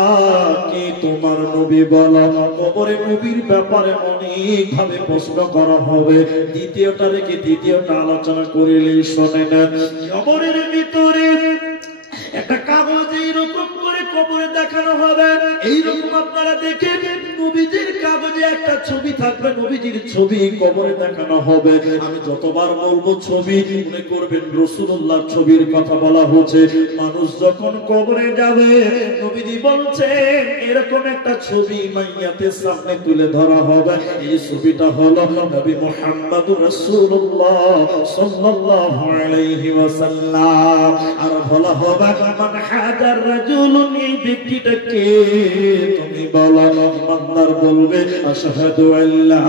কি তোমার নবী বলো? কবরে নবীর ব্যাপারে অনেক ভাবে প্রশ্ন করা হবে। দ্বিতীয়টা রেখে দ্বিতীয়টা আলোচনা করিলেই শোনে নেন। কবরের ভিতরে একটা কাগজ এইরকম করে কবরে দেখানো হবে, এইরকম আপনারা দেখেন নবীজির কাগজে একটা ছবি থাকবে, নবীজির ছবি কবরে দেখানো হবে। আমি যতবার বলবো ছবি, মনে করবেন রাসূলুল্লাহর ছবির কথা বলা হচ্ছে। মানুষ যখন কবরে যাবে, নবীজি বলছেন এরকম একটা ছবি মাইয়াতের সামনে তুলে ধরা হবে। এই ছবিটা হলো নবী মুহাম্মদুর রাসূলুল্লাহ সাল্লাল্লাহু আলাইহি ওয়াসাল্লাম। আর বলা হবে, মান হাদার রাজুলুন, এই ব্যক্তিটাকে তুমি বলো। ইমানদার বলবে, আশহাদু আল্লা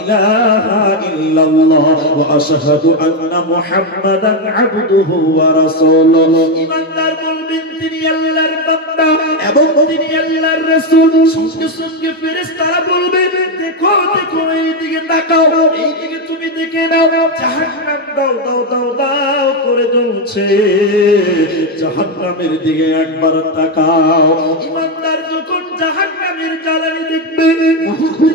ইলাহা ইল্লাল্লাহ ওয়া আশহাদু আন্না মুহাম্মাদান আবদুহু ওয়া রাসূলুহু। ইমানদার বলবেন তিনি আল্লাহর বান্দা এবং তিনি আল্লাহর রাসূল। সঙ্গে সঙ্গে ফেরেশতারা বলবে, দেখো দেখো, এইদিকে তাকাও, এইদিকে তুমি দেখে নাও, জাহান্নাম দাও দাও দাও দাও করে জ্বলছে, জাহান্নামের দিকে একবার তাকাও। ইমানদার যখন জাহান্নামের জ্বালানি দেখবে,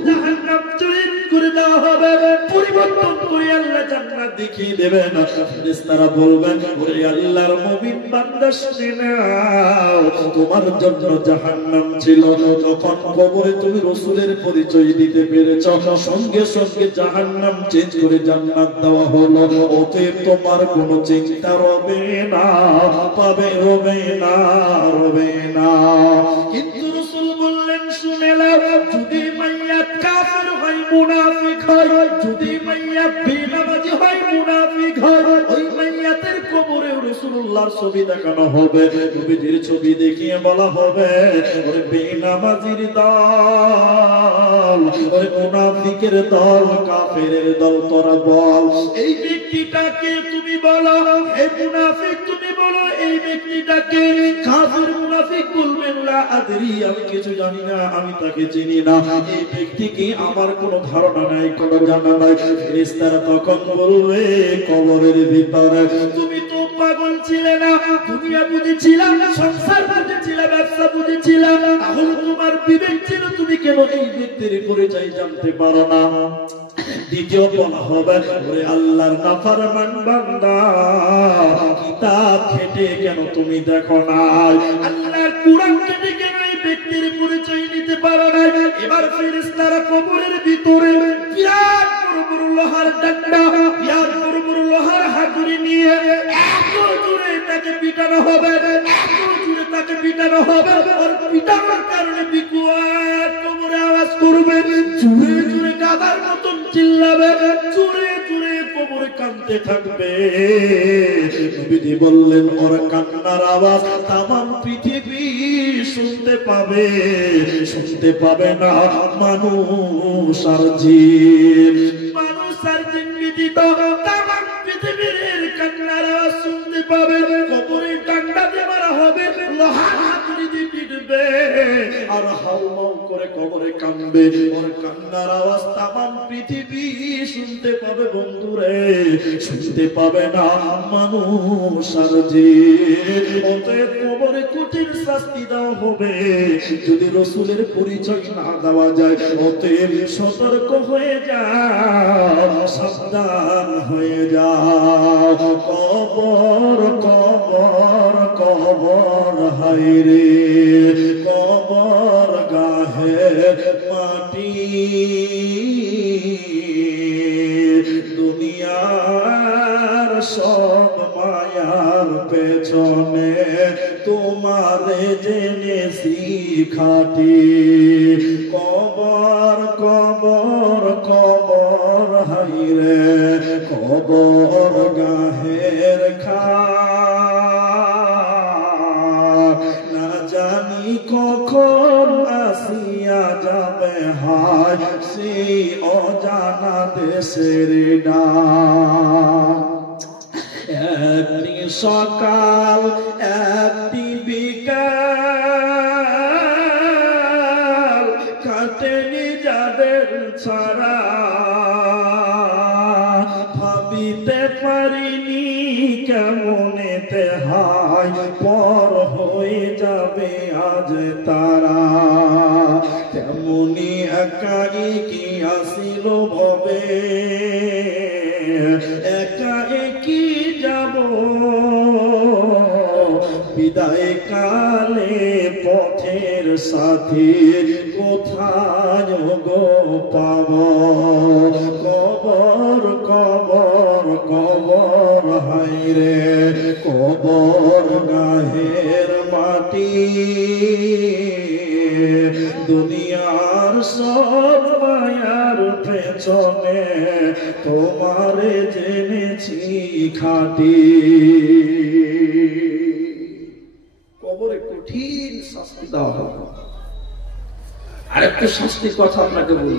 জাহান্নাম চুরি করে দেওয়া হবে, পরিবর্তন করে আল্লাহ জান্নাত দেখিয়ে দেবেন। ফেরেশতারা বলবেন, ওরে আল্লাহর মুমিন বান্দা শুনে নাও, তোমার জন্য জাহান্নাম ছিল, যখন কবরে তুমি রাসূলের পরিচয় দিতে পেরেছো, সঙ্গে সঙ্গে জাহান্নাম চেঞ্জ করে জান্নাত দেওয়া হলো। অতএব তোমার কোনো চিন্তা রবে না, পাবে রবে না, রবে না। কিন্তু রাসূল বললেন, শুনে নাও, যদি মাইয়াত কাফের হয়, মুনাফিক হয়, যদি মাইয়াত বেনামাজি হয়, মুনাফিক হয়, ওই মাইয়াতের কবরে রাসূলুল্লাহর ছবি দেখানো হবে। নবীজির ছবি দেখিয়ে বলা হবে, ওরে বেনামাজির দল, ওরে মুনাফিকের দল, কাফেরের দল তোরা বল। এই ব্যক্তিটাকে তুমি বলো, এই মুনাফিক তুমি বলো, এই ব্যক্তিটাকে। কাফের মুনাফিক বলবেন, লা আদরি, আমি কিছু জানি না, আমি তাকে চিনি না, এই ব্যক্তিকে আমার কোনো ধারণা নাই, কোনো জানা নাই। ফেরেশতারা তখন বলবে, কবরের ভিতরে তুমি তো পাগল ছিলে না, দুনিয়া বুঝেছিলাম, সংসার বুঝেছিলাম, ব্যবসা বুঝেছিলাম, তাহলে তোমার বিবেক ছিল, তুমি কেন এই ব্যক্তির পরিচয় জানতে পারো না? দ্বিতীয় বলা হবে, ওরে আল্লাহর নাফরমান বান্দা, কিতাব ঘেটে কেন তুমি দেখো না? আল্লাহর কুরআন কেটে কেন এই ব্যক্তির পরিচয় নিতে পারো না? এবার ফেরেশতারা কবরের ভিতরে বিরাট বড় বড় লোহার ডান্ডা, বিরাট বড় বড় লোহার হাতুড়ি নিয়ে এত জোরে তাকে পিটানো হবে, এত জোরে তাকে পিটানো হবে, আর পিটানোর কারণে বিকুয়াত কবরে আওয়াজ করবে, জোরে জোরে গাধার মতন চিল্লাবে, জোরে জোরে কবরে কাঁদতে থাকবে। নবীজি বললেন ওর কান্নার আওয়াজ তামাম পৃথিবী শুনতে পাবে, শুনতে পাবে না মানুষ আর জিন, মানুষ আর জিন ব্যতীত তামাম পৃথিবীর কান্নার আওয়াজ শুনতে পাবে। কবরে ডান্ডা দিয়ে মারা হবে, লোহার হাতুড়ি দিয়ে পিটবে, আর হাউমাউ করে কবরে কাঁদবে, ওর কান্নার আওয়াজ তামাম পৃথিবী শুনতে পাবে। বন্ধুরে শুনতে পাবে না মানুষ আর জিন। অতএব কবরে কঠিন শাস্তি দেওয়া হবে যদি রাসূলের পরিচয় না দেওয়া যায়। অতএব সতর্ক হয়ে যাও, সাবধান হয়ে যাও। কবর কবর কবর হায়রে, কবর গাহের মাটি, দুনিয়ার সব মায়ার পেছনে তোমারে জেনেছি খাটি। কবর কবর কবর হায়রে, কবর গাহের খাট, না জানি কখন আসিয়া যাবে হায় সেই অজানা দেশের ডাক। একটি সকাল একটি বিকাল কাটেনি যাদের ছাড়া, ভাবিতে পারিনি কেমনেতে হায় পর হয়ে যাবে আজ তারা। তেমনি একাই কি আসিল ভবে, একাই যাব বিদায় কালে পথের সাথী কোথায় গো পাব। কবর কবর কবর হায়রে, কবর গাহের মাটি, দুনিয়ার সব মায়ার পেছনে তোমারে জেনেছি খাটি। কবরে কঠিন শাস্তি দেওয়া হবে। আরেকটা শাস্তির কথা আপনাকে বলি,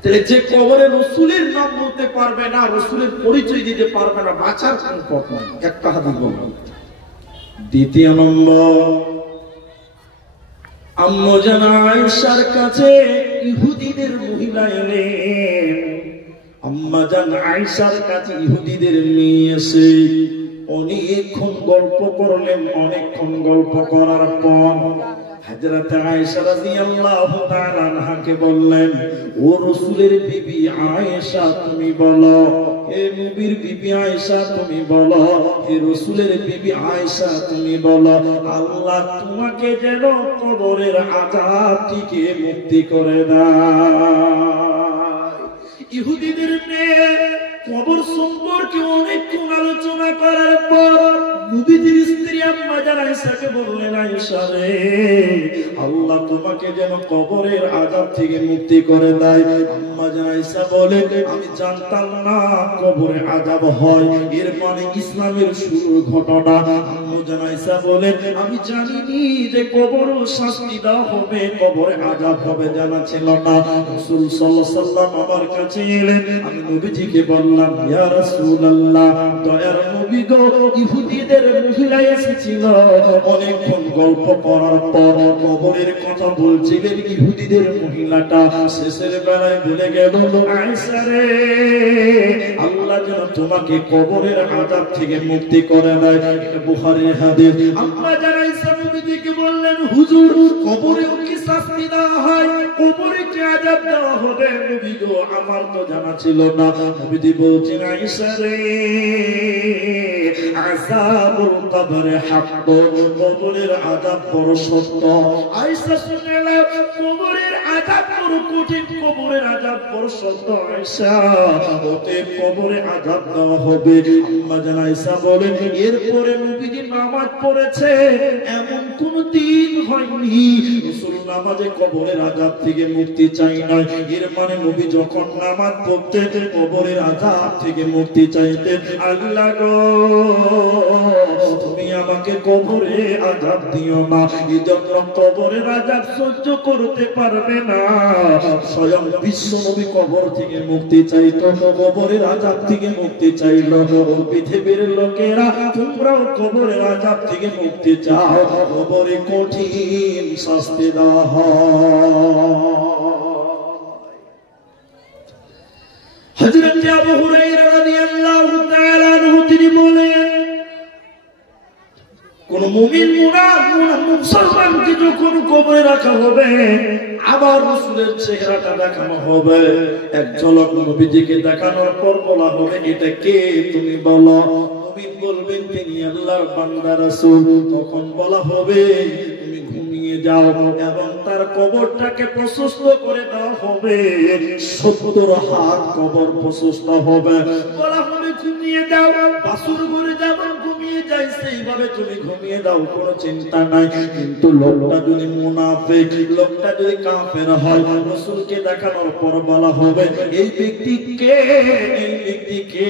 তাহলে যে কবরে রাসূলের নাম বলতে পারবে না, রাসূলের পরিচয় দিতে পারবে না, বাঁচার কোন পথ নাই। একটা হাদিস বলবো। দ্বিতীয় নম্বর, আম্মু জান আয়েশার কাছে ইহুদিদের মহিলা এলেন। আম্মা জান আয়েশার কাছে ইহুদিদের মেয়ে এসে অনেকক্ষণ গল্প করলেন। অনেকক্ষণ গল্প করার পর হযরত আয়েশা রাদিয়াল্লাহু তাআলা আনহাকে বললেন, ও রাসূলের বিবি আয়েশা তুমি বলো, হে নবীর বিবি আয়েশা তুমি বলো, হে রাসূলের বিবি আয়েশা তুমি বলো, আল্লাহ তোমাকে যেন কবরের আযাব থেকে মুক্তি করে দেয়। ইহুদিদের মেয়ে কবর সম্পর্কে অনেকক্ষণ আলোচনা করার পর নবীজির স্ত্রী আম্মা জান আয়েশাকে বললেন, আয়েশা রে, আল্লাহ তোমাকে যেন কবরের আযাব থেকে মুক্তি করে দেয়। আম্মা জান আয়েশা বলেন, আমি জানতাম না কবরে আযাব হয়, এর মানে ইসলামের শুরুর ঘটনা। আম্মা জান আয়েশা বলেন, আমি জানিনি যে কবরে শাস্তি দেওয়া হবে, কবরে আযাব হবে, জানা ছিল না। রাসূল সাল্লাল্লাহু আলাইহি ওয়াসাল্লাম আমার কাছে এলেন। আমি নবীজিকে বললাম, ইয়া রাসূলুল্লাহ, দয়ার নবী গো, ইহুদিদের মহিলা এসেছিল। অনেকক্ষণ গল্প করার পর কবরের কথা বলছিলেন ইহুদিদের মহিলাটা, শেষের বেলায় বলে গেল, আয়েশা রে, আল্লাহ যেন তোমাকে কবরের আযাব থেকে মুক্তি করে দেয়। এটা বুখারীর হাদিস। আম্মা জান আয়েশা নবীজিকে বললেন, হুজুর, কবরেও কি শাস্তি দেওয়া হয়? কবরে কি আযাব দেওয়া হবে নবী গো আমার তো জানা ছিল না। নবীজি বলছেন আয়েশা রে আযাবুল কবরে হক, কবরের আযাব বড় সত্য। আয়েশা শুনে নাও কবরের আযাব বড় কঠিন, কবরের আযাব বড় সত্য। আয়েশা ওতে কবরে আযাব দেওয়া হবে। আম্মা জান আয়েশা বলেন এরপরে নবীজি নামাজ পড়েছে এমন কোন দিন হয়নি রাসূল নামাজে কবরের আযাব থেকে মুক্তি চাই না। এর মানে নবী যখন নামাজ পড়তেন কবরের আযাব থেকে মুক্তি চাইতেন। আল্লাহ গো তুমি আমাকে কবরে আযাব দিও না, এজন্য কবরের আযাব সহ্য করতে পারবে না। স্বয়ং বিশ্ব নবী কবর থেকে মুক্তি চাইতো, কবরের আযাব থেকে মুক্তি চাইলো। পৃথিবীর লোকেরা তোমরাও কবরের আযাব থেকে মুক্তি চাও, কবরে কঠিন শাস্তি দেওয়া হয়। হযরত আবু হুরায়রা রাদিয়াল্লাহু তাআলা আনহু তিনি বলেন কোন মুমিন মুসলমানকে যখন কবরে রাখা হবে আবার রাসূলের চেহারাটা দেখানো হবে। এক ঝলক নবীজিকে দেখানোর পর বলা হবে এটা কে তুমি বলো। মুমিন বলবেন তিনি আল্লাহর বান্দা রাসূল। তখন বলা হবে তুমি ঘুমিয়ে যাও এবং তার কবরটাকে প্রশস্ত করে দেওয়া হবে। 70 হাত কবর প্রশস্ত হবে। বলা হবে ঘুমিয়ে যাও, বাসুর ঘরে যেমন ঘুমিয়ে যাই সেইভাবে তুমি ঘুমিয়ে দাও, কোনো চিন্তা নাই। কিন্তু লোকটা যদি মুনাফিক, লোকটা যদি কাফের হয় রাসূলকে দেখানোর পর বলা হবে এই ব্যক্তিকে, এই ব্যক্তিকে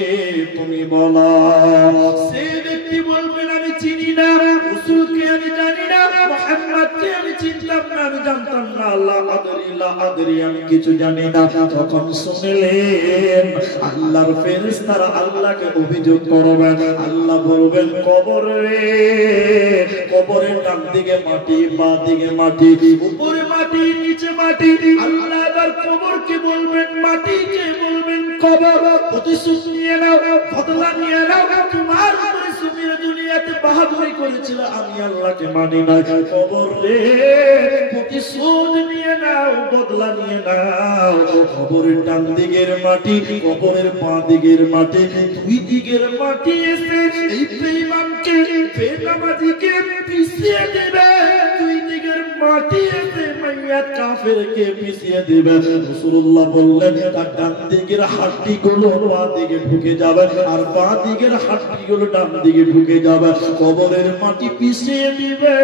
তুমি বলো। সেই ব্যক্তি বলবেন আমি চিনি না, রাসূলকে আমি জানি না, মুহাম্মদকে আমি চিনতাম না, আমি জানতাম না, আল্লাহ আদরি আমি কিছু জানি না। তখন শুনলেন আল্লাহর ফেরেশতারা আল্লাহকে অভিযোগ করবেন। আল্লাহ বলবেন কবর রে, কবরের ডান দিকে মাটি, বাঁ দিকে মাটি, উপরে মাটি, নিচে মাটি। আল্লাহ এবার কবরকে বলবেন, মাটিকে বলবেন কবর প্রতিশোধ নিয়ে নাও, বদলা নিয়ে নাও। তোমার পরিশ্রমের দুনিয়াতে বাহাদুরি করেছিল, আমি আল্লাহকে মানি না। কবর রে প্রতিশোধ নিয়ে নাও, বদলা নিয়ে নাও। কবরের ডান দিকের মাটি, কবরের বাঁ দিকের মাটি, দুই দিকের মাটি এসে এই বেঈমানকে, বেনামাজিকে পিছিয়ে দিবে। দুই দিকের মাটি এসে মাইয়াত কাফেরকে পিছিয়ে দিবে। রাসূলুল্লাহ বললেন তার ডান দিকের হাড্ডিগুলো বাঁ দিকে ঢুকে যাবে আর বাঁ দিকের হাড্ডিগুলো ডান দিকে ঢুকে যাবে। কবরের মাটি পিছিয়ে দিবে,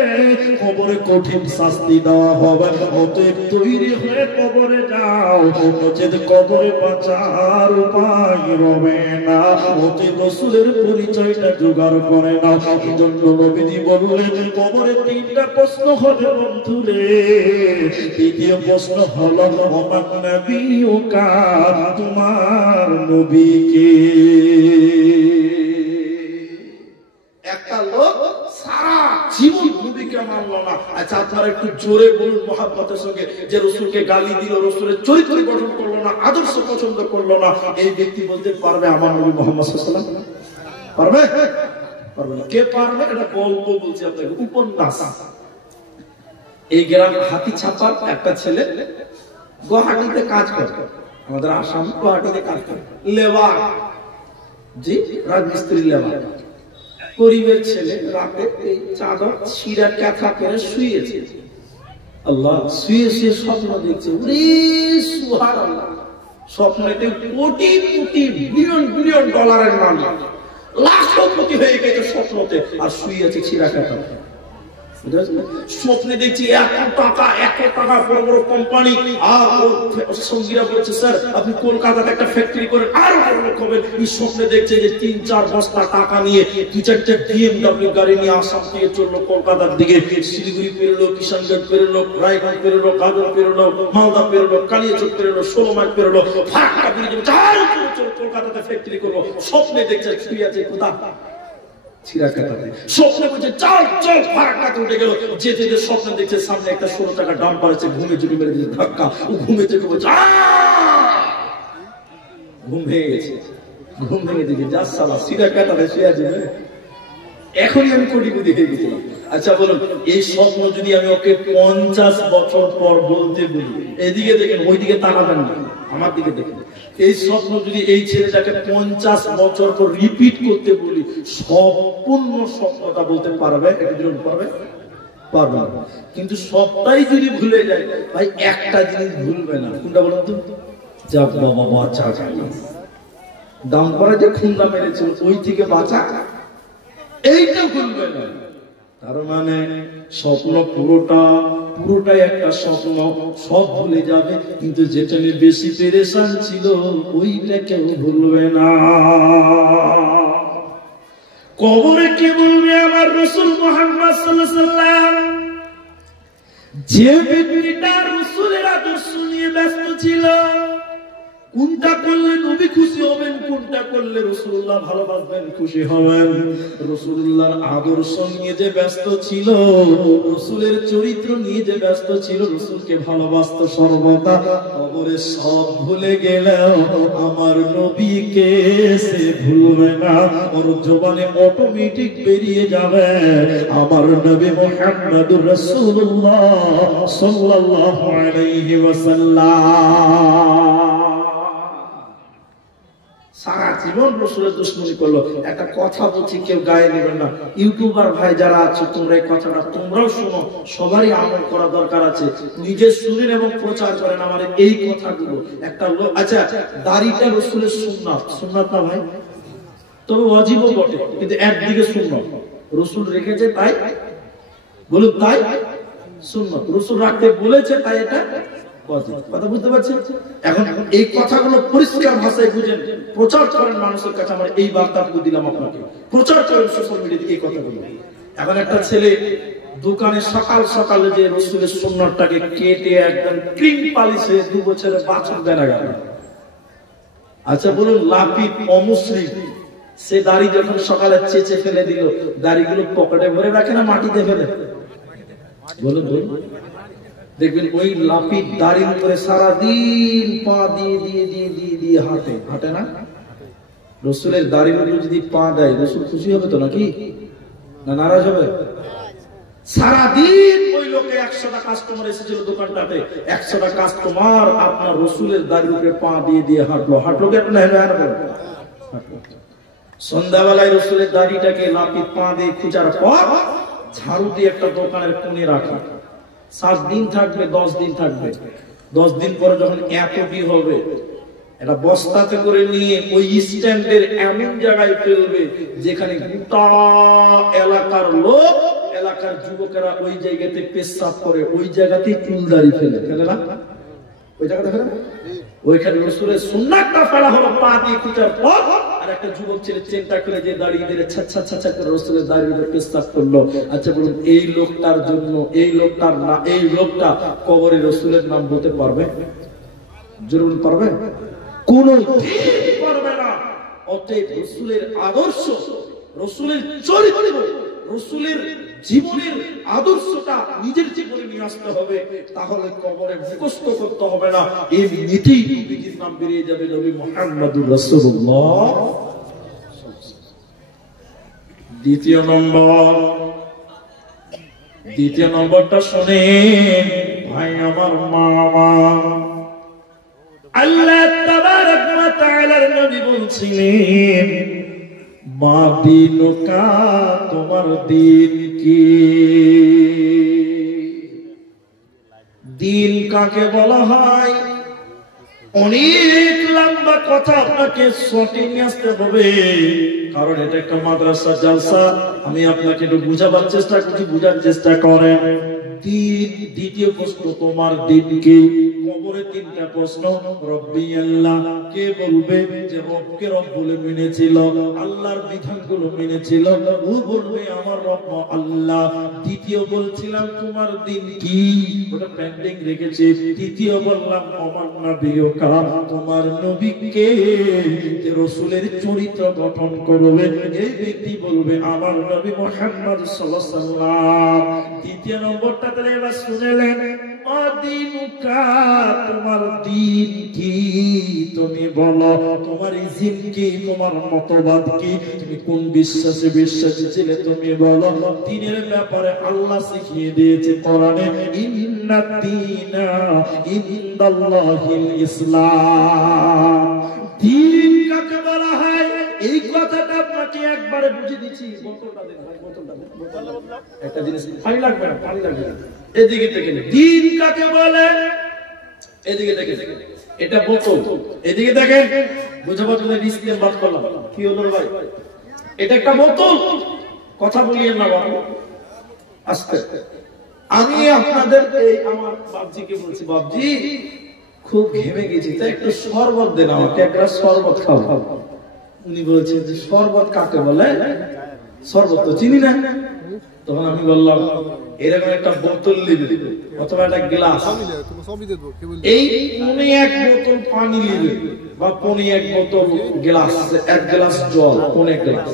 কবরে কঠিন শাস্তি দেওয়া হবে। অতএব তৈরি হয়ে কবরে যাও, নচেত কবরে বাঁচার উপায় রবে না। অতএব রাসূলের পরিচয়টা জোগাড় করে নাও। এজন্য নবীজি বললেন কবরে 3টা প্রশ্ন হবে বন্ধুরে। দ্বিতীয় প্রশ্ন হলো ওমান নবিয়ুকা, তোমার নবী কে? একটা লোক সারা জীবন নবীকে মানল না। আচ্ছা আপনারা একটু জোরে বলুন মহব্বতের সঙ্গে, যে রাসূলকে গালি দিল, রাসূলের চরিত্র গঠন করলো না, আদর্শ পছন্দ করলো না, এই ব্যক্তি বলতে পারবে আমার নবী মুহাম্মদ সাল্লাল্লাহু আলাইহি ওয়াসাল্লাম? পারবে? পারবে না। কে পারবে? এটা গল্প বলছি আপনাকে, উপন্যাস। এই গ্রামের হাতি ছাপার একটা ছেলে গুয়াহাটিতে কাজ করে, আমাদের আসাম গুয়াহাটিতে কাজ করে, লেবার, জি রাজমিস্ত্রি লেবার। গরিবের ছেলে রাতে এই চাদর ছিঁড়া ক্যাথা করে শুয়েছে। আল্লাহ, শুয়ে শুয়ে স্বপ্ন দেখছে। ওরে সুবহানাল্লাহ, স্বপ্নেতে কোটি কোটি বিলিয়ন বিলিয়ন ডলারের মালিক, লাখপতি হয়ে গেছে স্বপ্নতে, আর শুয়ে আছে ছিঁড়া ক্যাথা। স্বপ্নে দেখছি এত টাকা বড় বড় কোম্পানি। আর সঙ্গীরা বলছে স্যার আপনি কলকাতাতে একটা ফ্যাক্টরি করে আরো বড় লোক হবেন। এই স্বপ্নে দেখছে যে 3-4 বস্তা টাকা নিয়ে 2-4টা BMW গাড়ি নিয়ে আসাম থেকে চললো কলকাতার দিকে। শিলিগুড়ি পেরোলো, কিষানগঞ্জ পেরোলো, রায়গঞ্জ পেরোলো, গাজল পেরোলো, মালদা পেরোলো, কালিয়াচক পেরোলো, 16 মাইল পেরোলো, ফারাক্কা ব্রিজ কলকাতাতে ফ্যাক্টরি করবো। স্বপ্নে দেখছে শুয়ে আছে কোথা স্বপ্নে বলছে চল চল, ফারাক্কাতে উঠে গেল। যেতে যেতে স্বপ্নে দেখছে সামনে একটা 16 টাকা ডাম্পার আছে, ঘুমে চুরি মেরে দিয়েছে ধাক্কা। ও ঘুমে থেকে বলছে ঘুম ভেঙে গেছে, ঘুম ভেঙে দিয়েছে, যা সালা সিধা কাটাতে শুয়ে আছে। এখনই আমি কোটিপতি হয়ে গেছিলাম। আচ্ছা বলুন, এই স্বপ্ন যদি আমি ওকে 50 বছর পর বলতে বলি, এদিকে দেখেন, ওইদিকে তাকাবেন না, আমার দিকে দেখেন, এই স্বপ্ন যদি এই ছেলেটাকে 50 বছর পর রিপিট করতে বলি, সম্পূর্ণ স্বপ্নটা বলতে পারবে? পারবে না। কিন্তু সবটাই যদি ভুলে যায়, ভাই একটা জিনিস ভুলবে না, কোনটা বলুন তো? যা বাবা বাচ্চা দাম করা যে খুন্দা মেরেছিল ওই থেকে বাঁচা, এইটা ভুলবে না। তার মানে স্বপ্ন পুরোটাই একটা স্বপ্ন, সব ভুলে যাবে, কিন্তু যেটা নিয়ে বেশি পেরেশান ছিল ওইটা কেউ ভুলবে না। কবরে কে বলবে আমার রাসূল মুহাম্মদ সাল্লাল্লাহু আলাইহি ওয়াসাল্লাম? যে ব্যক্তিটা রাসূলের আদর্শ নিয়ে ব্যস্ত ছিল, কোনটা করলে নবী খুশি হবেন, কোনটা করলে রাসূলুল্লাহ ভালোবাসবেন, খুশি হবেন, রাসূলুল্লাহর আদর্শ নিয়ে যে ব্যস্ত ছিল, রাসূলের চরিত্র নিয়ে যে ব্যস্ত ছিল, রাসূলকে ভালোবাসতো সর্বদা, কবরে সব ভুলে গেলেও আমার নবীকে সে ভুলবে না। ওর জবানে অটোমেটিক বেরিয়ে যাবে আমার নবী মুহাম্মদুর রাসূলুল্লাহ সাল্লাল্লাহু আলাইহি ওয়াসাল্লাম। সারা জীবন রাসূলের দুশমনি করলো। একটা কথা বলছি, কেউ গায়ে নেবেন না। ইউটিউবার ভাই যারা আছে, তোমরা এই কথাটা তোমরাও শোনো, সবারই আমল করা দরকার আছে। নিজে শুনেন এবং প্রচার করেন আমার এই কথাগুলো। একটা লোক, আচ্ছা দাড়িটা রাসূলের সুন্নাত না ভাই? তবে ওয়াজিবও বটে, কিন্তু একদিকে সুন্নাত রাসূল রেখেছে, তাই বলুন, তাই সুন্নাত রাসূল রাখতে বলেছে, তাই এটা কথা বুঝতে পারছেন? এখন এই কথাগুলো পরিষ্কার ভাষায় বুঝেন, প্রচার করেন মানুষের কাছে। আমার এই বার্তাটুকু দিলাম আপনাকে, প্রচার করেন সোশ্যাল মিডিয়াতে এই কথাগুলো। এখন একটা ছেলে দোকানে সকাল সকালে যে রাসূলের সুন্নাতটাকে কেটে একদম ক্রিম পালিশে 2 বছরের বাছুর দেনা গেল। আচ্ছা বলুন, লাপিত অমুসলিম সে দাড়ি যখন সকালে চেঁচে ফেলে দিল, দাড়িগুলো পকেটে ভরে রাখে না মাটিতে ফেলে? বলুন দেখবেন ওই লাপিত দাড়ির উপরে সারাদিন পা দিয়ে হাঁটে না? রাসূলের দাড়ির উপরে যদি পা দেয়, রাসূল খুশি হবে তো নাকি? না নারাজ হবে? সারাদিন ওই লোকে 100টা কাস্টমার এসেছিল দোকানটাতে, 100টা কাস্টমার আপনার রাসূলের দাড়ির উপরে পা দিয়ে হাঁটলো কি আপনার? সন্ধ্যাবেলায় রাসূলের দাড়িটাকে লাপিত পা দিয়ে খুঁচার পর ঝাড়ু দিয়ে একটা দোকানের কোণে রাখা। 7 দিন থাকবে, 10 দিন থাকবে। 10 দিন পরে যখন এত কি হবে, এটা বস্তাতে করে নিয়ে ওই স্ট্যান্ডের এমন জায়গায় ফেলবে যেখানে গোটা এলাকার লোক, এলাকার যুবকেরা ওই জায়গাতে পেশাব করে, ওই জায়গাতেই চুল দাড়ি ফেলে না? ওই জায়গাতে ফেলে না? ওইখানে রাসূলের সুন্নাতটা ফেলা হলো পা দিয়ে খুঁচার পর, আর একটা যুবক ছেলে চেনটা খুলে যে দাড়ি দিয়ে ছাচ্ছা করে রাসূলের দাড়ির উপর পেশাব করলো। আচ্ছা বলুন, এই লোকটার জন্য, এই লোকটার না, এই লোকটা কবরে রাসূলের নাম বলতে পারবে? জরুর পারবে? কোনদিন পারবে না। অতএব রাসূলের আদর্শ, রাসূলের চরিত্র, রাসূলের জীবনের আদর্শটা নিজের জীবনে নিয়ে আসতে হবে, তাহলে কবরে মুখস্থ করতে হবে না, এমনিতেই নবীজির নাম বেরিয়ে যাবে, নবী মুহাম্মদুর রাসূলুল্লাহ। দ্বিতীয় নম্বরটা শুনেন ভাই আমার মামা। আল্লাহ তাবারক ওয়া তাআলার নবী বলছিলেন, মা দিনুকা, তোমার দিন কি? দিন কাকে বলা হয়? অনেক লম্বা কথা, আপনাকে শর্টে নিয়ে আসতে হবে, কারণ এটা একটা মাদ্রাসা জালসা। আমি আপনাকে একটু বুঝাবার চেষ্টা করছি, বুঝার চেষ্টা করেন। দিন, দ্বিতীয় প্রশ্ন, তোমার দিন কি? কবরে 3টা প্রশ্ন। রব্বি আল্লাহ, কে বলবে যে রবকে রব বলে মেনেছিল, আল্লাহর বিধানগুলো মেনেছিল, ও বলবে আমার রব আল্লাহ। দ্বিতীয় বলছিলাম তোমার দিন কি, ওটা পেন্ডিং রেখেছে। তৃতীয় বললাম আমার নবীকা, তোমার নবীকে যে রাসূলের চরিত্র গঠন করবে, এই ব্যক্তি বলবে আমার নবী মুহাম্মদ সাল্লাল্লাহু আলাইহি ওয়াসাল্লাম। তৃতীয় নম্বরটা তাআলা এবার শুনলেন, মাদিনুকা, তোমার দিন কি, তুমি বলো, তোমার ইজিন কি, তোমার মতবাদ কি, তুমি কোন বিশ্বাসে বিশ্বাসী ছিলে, তুমি বলো। দ্বীনের ব্যাপারে আল্লাহ শিখিয়ে দিয়েছে কোরআনে, ইন্নাদ দীনা ইনদাল্লাহিল ইসলাম। দ্বীন কাকে বলা হয়, এই কথাটা আপনাকে একবারে বুঝিয়ে দিচ্ছি। বোতলটা দেন ভাই, বোতলটা দেন, বোতলটা একটা জিনিস, পানি লাগবে না, পানি লাগবে না। এদিকে দেখেন দ্বীন কাকে বলে, এদিকে দেখেন, এটা বোতল, এদিকে দেখেন, বুঝাবার জন্য রিস্কের বাদ করলাম। কি হলো ভাই, এটা একটা বোতল, কথা বলিয়েন না বাবু, আস্তে। আমি আপনাদের এই আমার বাবজিকে বলছি, বাবজি খুব ঘেমে গেছি, তাই একটু শরবত দেন আমাকে, একটা শরবত খাও। উনি বলছেন যে শরবত কাকে বলে, শরবত তো চিনি না। তখন আমি বললাম, এরকম একটা বোতল নিবে অথবা একটা গ্লাস, এই পনে এক বোতল পানি নিবে বা পনে এক বোতল গ্লাস, এক গ্লাস জল, পনে এক গ্লাস,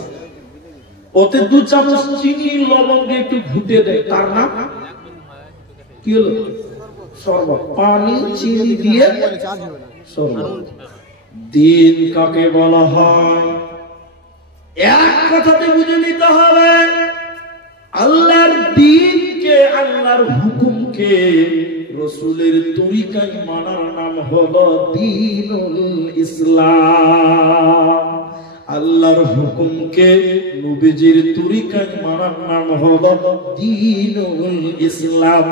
ওতে 2 চামচ চিনি লবণ দিয়ে একটু ঘুটে দেয়, তার নাম কি হলো, শরবত। পানি চিনি দিয়ে শরবত। দ্বীন কাকে বলা হয়, এক কথাতে বুঝে নিতে হবে, আল্লাহর দ্বীনকে, আল্লাহর হুকুমকে রাসূলের তরিকায় মানার নাম হলো দ্বীনুল ইসলাম। আল্লাহর হুকুমকে নবীজির তরিকায় মানার নাম হলো দ্বীনুল ইসলাম।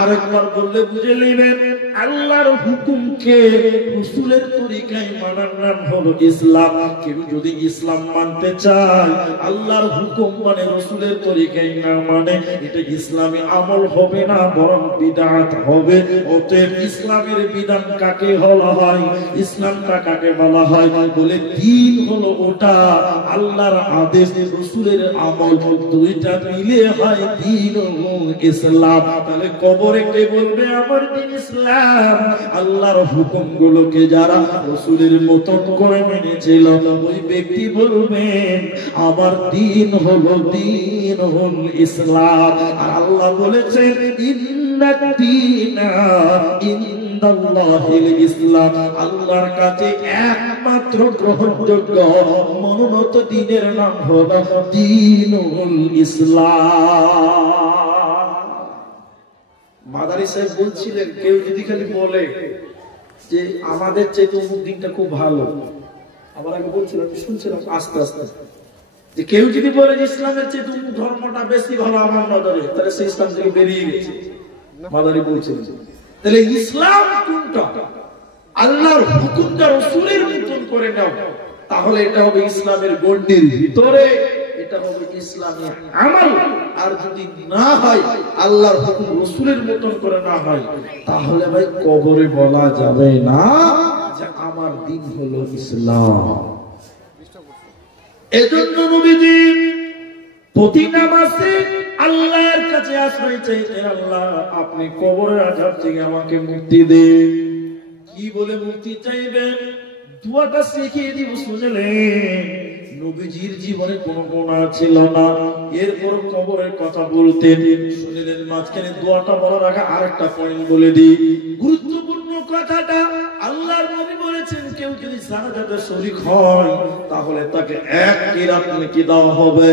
আরেকবার বললে বুঝে নেবেন, আল্লাহর হুকুমকে রাসূলের তরিকায় মানার নাম হলো ইসলাম। কেউ যদি ইসলাম মানতে চায়, আল্লাহর হুকুম মানে রাসূলের তরিকায় না মানে, এটা ইসলামী আমল হবে না, বরং বিদআত হবে। অতএব ইসলামের বিধান কাকে বলা হয়, ইসলামটা কাকে বলা হয়, বলে দ্বীন হলো ওটা, আল্লাহর আদেশ রাসূলের আমল, দুইটা মিলে হয় দ্বীনুল ইসলাম। তাহলে কবরে কে বলবে আমার দ্বীন ইসলাম, আল্লাহর হুকুমগুলোকে যারা রাসূলের মতন করে মেনেছিল, ওই ব্যক্তি বলবেন আমার দ্বীন হলো দ্বীনুল ইসলাম। আর আল্লাহ বলেছেন, ইন্নাদ দীনা ইনদাল্লাহিল ইসলাম, আল্লাহর কাছে একমাত্র গ্রহণযোগ্য মনোনীত দ্বীনের নাম হলো দ্বীনুল ইসলাম। মাদারি সাহেব বলছিলেন, কেউ যদি খালি বলে যে আমাদের চেয়ে অমুক দিনটা খুব ভালো, আবার আমি বলছিলাম, শুনছিলাম আস্তে আস্তে, যে কেউ যদি বলে যে ইসলামের চেয়ে অমুক ধর্মটা বেশি ভালো আমার নজরে, তাহলে সেই ইসলাম থেকে বেরিয়ে গেছে। মাদারি বলছিলেন, তাহলে ইসলাম কোনটা, আল্লাহর হুকুমটা রাসূলের মতন করে নাও, তাহলে এটা হবে ইসলামের গণ্ডির ভিতরে, এটা হবে ইসলামী আমল। আর যদি না হয়, আল্লাহর হুকুম রাসূলের মতন করে না হয়, তাহলে ভাই কবরে বলা যাবে না যে আমার দ্বীন হলো ইসলাম। এজন্য নবীজি প্রতি নামাজে আল্লাহর কাছে আশ্রয় চাইতেন, আল্লাহ আপনি কবরের আযাব থেকে আমাকে মুক্তি দেন। কি বলে মুক্তি চাইবেন, দোয়াটা শিখিয়ে দিব, শুনলেন। নবীজির জীবনে কোনো গুনাহ ছিল না, এরপর কবরের কথা বলতেন, শুনলেন। মাঝখানে দোয়াটা বলার আগে আরেকটা পয়েন্ট বলে দিই, গুরুত্বপূর্ণ কথাটা। আল্লাহর নবী বলেছেন, কেউ যদি জানাজাতে শরীক হয়, তাহলে তাকে 1 কিরাত নেকি দেওয়া হবে।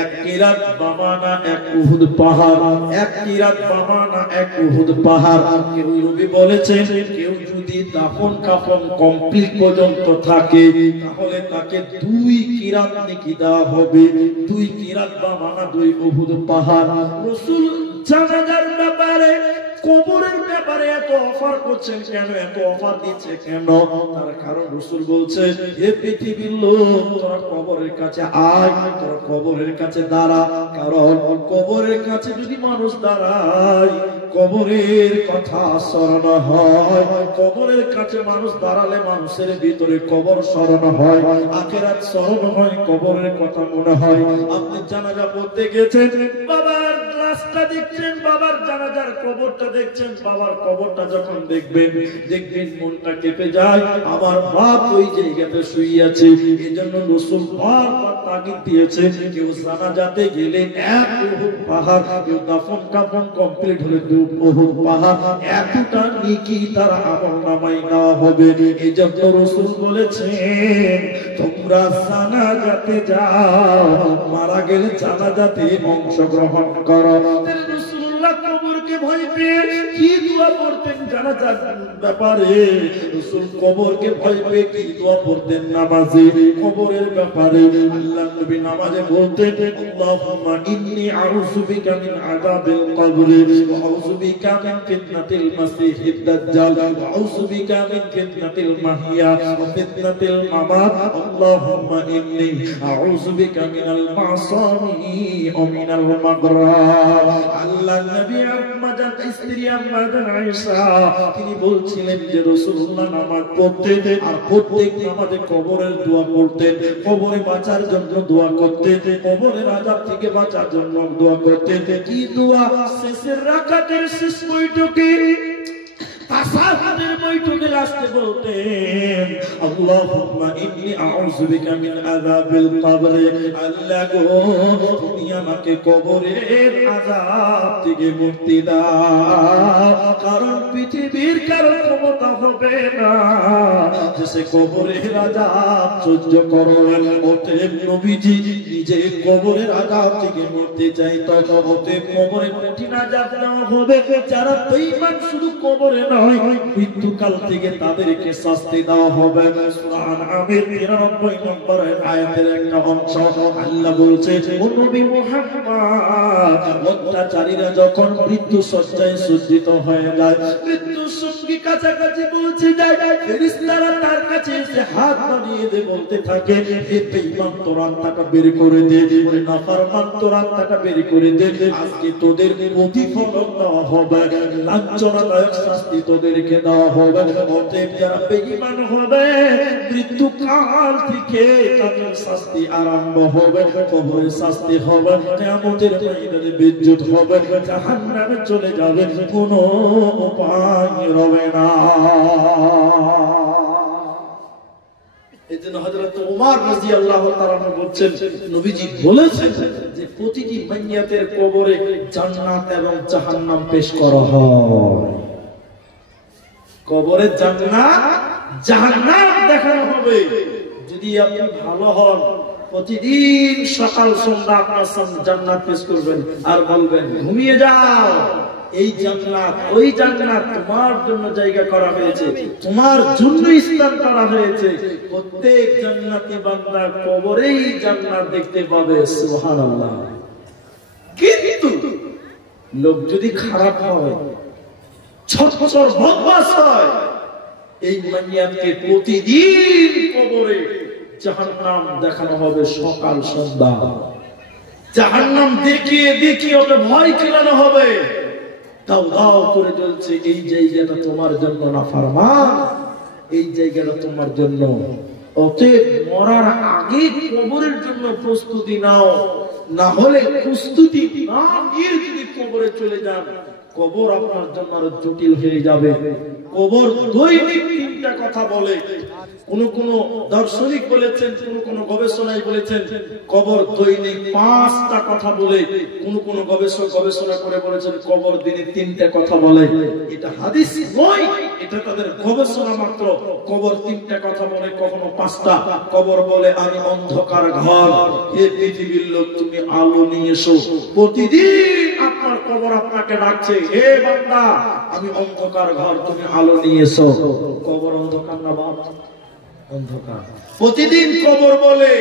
1 কিরাত বামানা 1 উহুদ পাহাড়, 1 কিরাত বামানা 1 উহুদ পাহাড়। কেউ নবী বলেছেন, কেউ যদি দাফন কাফন কমপ্লিট পর্যন্ত থাকে, তাহলে তাকে 2 কিরাত নেকি দেওয়া হবে। 2 কিরাত বামানা 2 উহুদ পাহাড়। রাসূল জানাজার ব্যাপারে, কবরের ব্যাপারে এত অফার করছেন কেন, এত অফার দিচ্ছে কেন? তার কারণ রাসূল বলছে, হে পৃথিবীর লোক, তোরা কবরের কাছে আয়, তোরা কবরের কাছে দাঁড়া। কারণ কবরের কাছে যদি মানুষ দাঁড়ায়, কবরের কথা স্মরণ হয়। কবরের কাছে মানুষ দাঁড়ালে মানুষের ভিতরে কবর স্মরণ হয়, আখিরাত স্মরণ হয়, কবরের কথা মনে হয়। আপনি জানাজা পড়তে গেছেন, বাবার লাশটা দেখছেন, বাবার জানাজার কবরটা দেখছেন, বাবার কবরটা যখন দেখবেন মনটা কেঁপে যায়। আমার বাপ ওই জায়গাতে শুয়ে আছে। এজন্য রাসূল বারবার তাগিদ দিয়েছে, কেউ জানাজাতে গেলে এক উহুদ পাহাড়, কেউ দাফন কাফন কমপ্লিট হলে 2 উহুদ পাহাড়, এতটা নেকি তার আমলনামায় দেওয়া হবে। এজন্য রাসূল বলেছেন, তোমরা জানাজাতে যাও, মারা গেলে জানাজাতে অংশগ্রহণ করো। রাসূলুল্লাহ কবরকে ভয় পেয়ে কি দোয়া পড়তেন জানাজার ব্যাপারে? রাসূল কবরকে ভয় পেয়ে কি দোয়া পড়তেন নামাজে? কবরের ব্যাপারে আল্লাহর নবী নামাজে বলতেন, আল্লাহুম্মা ইন্নী আউযু বিকা মিন আযাবিল কবরি ওয়া আউযু বিকা মিন ফিতনাতিল মাসিহিদ দাজ্জাল ওয়া আউযু বিকা মিন ফিতনাতিল মাহইয়া ওয়া ফিতনাতিল মামাত আল্লাহুম্মা ইন্নী আউযু বিকা মিনাল মাসামি ওয়া মিনাল মাগরার। আল্লাহর নবী আম্মাজান স্ত্রী আম্মাজান আয়েশা তিনি বলছিলেন যে রাসূলুল্লাহ নামাজ পড়তেন আর প্রত্যেক নামাজে কবরের দোয়া করতেন, কবরে বাঁচার জন্য দোয়া করতেন, কবরের আযাব থেকে বাঁচার জন্য দোয়া করতেন। কি দোয়া? শেষের রাকাতের শেষ বৈঠকে তাসাহুদের বৈঠকে লাস্টে বলতেন, আল্লাহুম্মা ইন্নী আউযু বিকা মিন আযাবিল কবর। আল্লাহ গো, তুমি আমাকে কবরের আযাব থেকে মুক্তি দাও, কারণ পৃথিবীর কারো ক্ষমতা হবে না যে সে কবরের আযাব সহ্য করবে। অতএব নবীজি নিজে কবরের আযাব থেকে মুক্তি চাইতো। অতএব কবরে কঠিন আযাব দেওয়া হবে, যারা বেঈমান শুধু কবরে না মৃত্যুকাল থেকে তাদেরকে শাস্তি দেওয়া হবে। সূরা আনআমের 93 নম্বর আয়াতের একটা অংশ আল্লাহ বলছে, ও নবী মুহাম্মদ, অত্যাচারীরা যখন মৃত্যু শয্যায় সজ্জিত হয়ে যায়, মৃত্যু সঙ্গী কাছাকাছি পৌঁছে যায়, ফেরেশতারা তার কাছে এসে হাত বাড়িয়ে দিয়ে বলতে থাকে, হে বেঈমান, তোর আত্মাটা বের করে দে, ওরে নাফরমান, তোর আত্মাটা বের করে দে, আজকে তোদের প্রতিফলন দেওয়া হবে, লাঞ্ছনাদায়ক শাস্তি তোদেরকে দেওয়া হবে। অতএব যারা বেঈমান হবে, মৃত্যুকাল থেকে তাদের শাস্তি আরম্ভ হবে, কবরের শাস্তি হবে, কিয়ামতের ময়দানে বেজ্জত হবে, জাহান্নামে চলে যাবে, কোনো উপায় রবে না। এজন্য হযরত ওমর রাদিয়াল্লাহু তাআলা বলছেন, নবীজি বলেছেন যে প্রতিটি মাইয়াতের কবরে জান্নাত এবং জাহান্নাম পেশ করা হয়। কবরে জান্নাত জাহান্নাম দেখানো হবে। যদি আপনি ভালো হন, প্রতিদিন সকাল সন্ধ্যা আপনার সামনে জান্নাত পেশ করবেন আর বলবেন, ঘুমিয়ে যাও, এই জান্নাত ওই জান্নাত তোমার জন্য জায়গা করা হয়েছে, তোমার জন্য স্থান করা হয়েছে। প্রত্যেক জান্নাতি বান্দা কবরেই জান্নাত দেখতে পাবে। সুবহানাল্লাহ। কিন্তু লোক যদি খারাপ হয়, ছটফট বদমাশ হয়, এই মাইয়াতকে প্রতিদিন কবরে জাহান্নাম দেখানো হবে সকাল সন্ধ্যা। জাহান্নাম দেখিয়ে দেখিয়ে ওকে ভয় খেলানো হবে, দাও দাও করে জ্বলছে, এই জায়গাটা তোমার জন্য নাফরমান, এই জায়গাটা তোমার জন্য। অতএব মরার আগে কবরের জন্য প্রস্তুতি নাও, না হলে প্রস্তুতি না নিয়ে যদি কবরে চলে যান, কবর আপনার জন্য আরো জটিল হয়ে যাবে। কবর দৈনিক 3টা কথা বলে। কোন দার্শনিক বলেছেন, কোন গবেষণায় বলেছেন কবর দৈনিক 5টা কথা বলে। কোন গবেষণা করে বলেছেন কবর দিনে 3টা কথা বলে। এটা হাদিস নয়, এটা তাদের গবেষণা মাত্র। কবর 3টা কথা বলে, কখনো 5টা। কবর বলে, আমি অন্ধকার ঘর, হে পৃথিবীর লোক তুমি আলো নিয়ে এসো। প্রতিদিন আপনার কবর আপনাকে ডাকছে, হে বান্দা আমি অন্ধকার ঘর, তুমি আলো নিয়ে এসো। কবর অন্ধকার না বাপ? অন্ধকার। প্রতিদিন কবর বলে,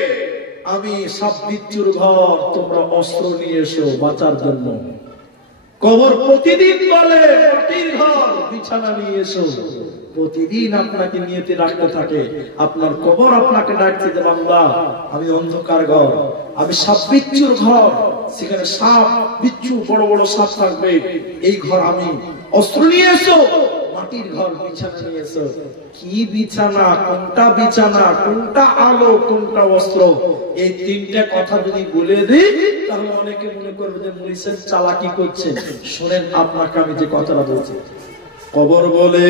আমি সাপ বিচ্ছুর ঘর, তোমরা অস্ত্র নিয়ে এসো বাঁচার জন্য। কবর প্রতিদিন বলে, মাটির ঘর, বিছানা নিয়ে এসো। প্রতিদিন আপনাকে নিয়তে রাখতে থাকে। আপনার কবর আপনাকে ডাকছে যে বান্দা আমি অন্ধকার ঘর, আমি সাপ বিচ্ছুর ঘর, সেখানে সাপ বিচ্ছু বড় বড় সাপ থাকবে, এই ঘর আমি, অস্ত্র নিয়ে এসো। মাটির ঘর বিছানা নিয়ে এসো। কি বিছানা, কোনটা বিছানা, কোনটা আলো, কোনটা অস্ত্র, এই তিনটা কথা যদি বলে দিই তাহলে অনেকে মনে করবে যে মুরিসের চালাকি করছে। শোনেন আপনাকে আমি যে কথাটা বলছি, কবর বলে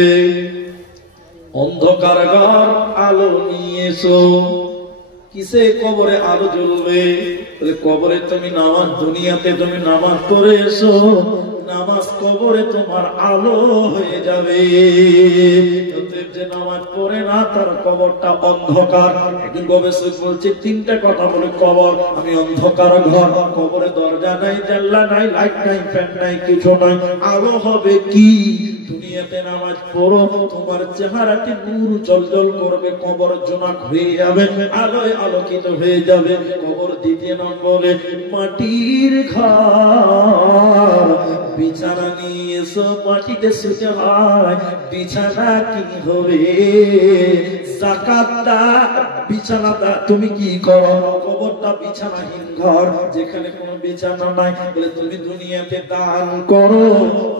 অন্ধকার ঘর, আলো নিয়ে এসো। কিসে কবরে আলো জ্বলবে? কবরে তুমি নামাজ, দুনিয়াতে তুমি নামাজ পড়ে এসো, নামাজ কবরে তোমার আলো হয়ে যাবে। যে নামাজ পড়ে না তার কবরটা অন্ধকার। একজন গবেষক বলছে তিনটা কথা বলে কবর, আমি অন্ধকার ঘর, কবরে দরজা নাই, জানলা নাই, লাইট নাই, ফ্যান নাই, কিছু নাই, আলো হবে কি? দুনিয়াতে নামাজ পড়ো, তোমার চেহারাটি নূর জলজল করবে, কবর জোনাক হয়ে যাবে, আলোয় আলোকিত হয়ে যাবে। কবর দ্বিতীয় নম্বরে মাটির ঘর, বিছানা নিয়ে এসো, মাটিতে শুতে হয়। বিছানা কি হবে? যাকাতটা বিছানাটা তুমি কি করো? কবরটা বিছানাহীন ঘর, যেখানে কোনো বিছানা নাই, বলে তুমি দুনিয়াতে দান করো।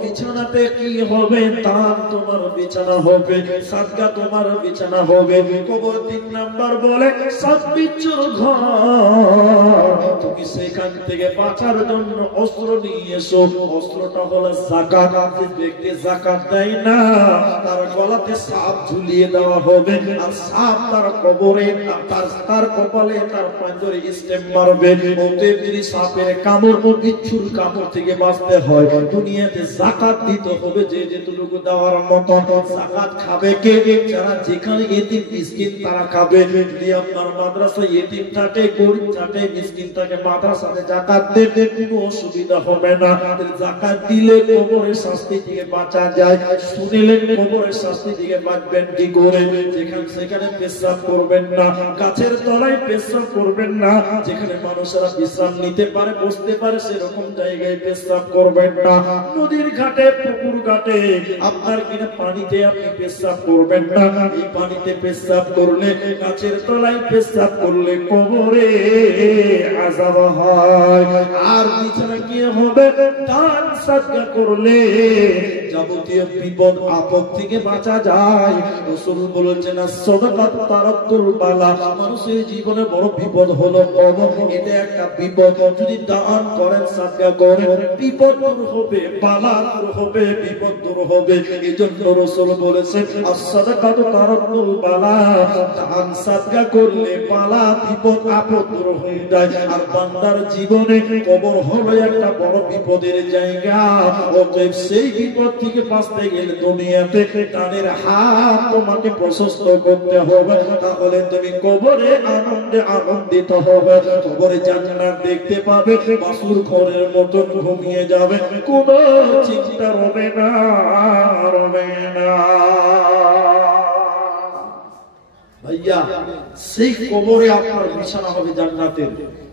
বিছানাতে কি হবে? দান তোমার বিছানা হবে, সাদকা তোমার বিছানা হবে। কবর তিন নাম্বার বলে সব বিচ্ছুর ঘর, তুমি সেখান থেকে বাঁচার জন্য অস্ত্র নিয়ে এসো। অস্ত্রটা হলো যাকাত। যে ব্যক্তি যাকাত দেয় না তার গলাতে সাপ ঝুলিয়ে দেওয়া হবে, আর সাপ তার কবরে, তার কপালে, তার পাঁজরে স্টেপ মারবে। ওদের যদি সাপের কামড় ও বিচ্ছুর কামড় থেকে বাঁচতে হয়, দুনিয়াতে যাকাত দিতে হবে যে যেটুকু দেওয়ার মতো। যাকাত খাবে কে? যারা যেখানে এতিম মিসকিন তারা খাবে। যদি আপনার মাদ্রাসায় এতিম থাকে, গরিব থাকে, মিসকিন থাকে, মাদ্রাসাতে যাকাত দিতে কোনো অসুবিধা হবে না। যাকাত দিলে কবরের শাস্তি থেকে বাঁচা যায়। শুনিলেন কবরের শাস্তি থেকে বাঁচবেন কি করে? যেখানে সেখানে পেশাব করবেন না, গাছের তলায় পেশাব করবেন না, যেখানে মানুষেরা বিশ্রাম নিতে পারে, বসতে পারে, সেরকম জায়গায় পেশাব করবেন না। নদীর ঘাটে, পুকুর ঘাটে, আপনার কিনা পানিতে আপনি পেশাব করবেন না। এই পানিতে পেশাব করলে, গাছের তলায় পেশাব করলে কবরে আযাব হয়। আর বিছানা কি হবে? দান সাদকা করলে যাবতীয় বিপদ আপদ থেকে বাঁচা যায়। রাসূল বলেছেন সাদাকাত তারাতুল বালা, মানুষের জীবনে বড় বিপদ হলো কবর। এটা একটা বিপদ। যদি দান করেন, সাদকা করেন, বিপদ দূর হবে, বালা দূর হবে, বিপদ দূর হবে। এজন্য রাসূল বলেছেন as-সাদাকাত তারাতুল বালা, দান সাদকা করলে বালা, বিপদ আপদ দূর হয়ে যায়। আর বান্দার জীবনে কবর হলো একটা বড় বিপদের জায়গা। অতএব সেই বিপদ থেকে বাঁচতে গেলে দুনিয়াতে দানের হাত তোমাকে প্রশস্ত করতে হবে, তাহলে তুমি কবরে আনন্দে আনন্দিত হবে। কবরে জান্নাত দেখতে পাবে, বাসুর ঘরের মতন ঘুমিয়ে যাবে, কোনো চিন্তা হবে না, হবে না। ভাইয়া, সেই কবরে আপনার বিছানা হবে জান্নাতের।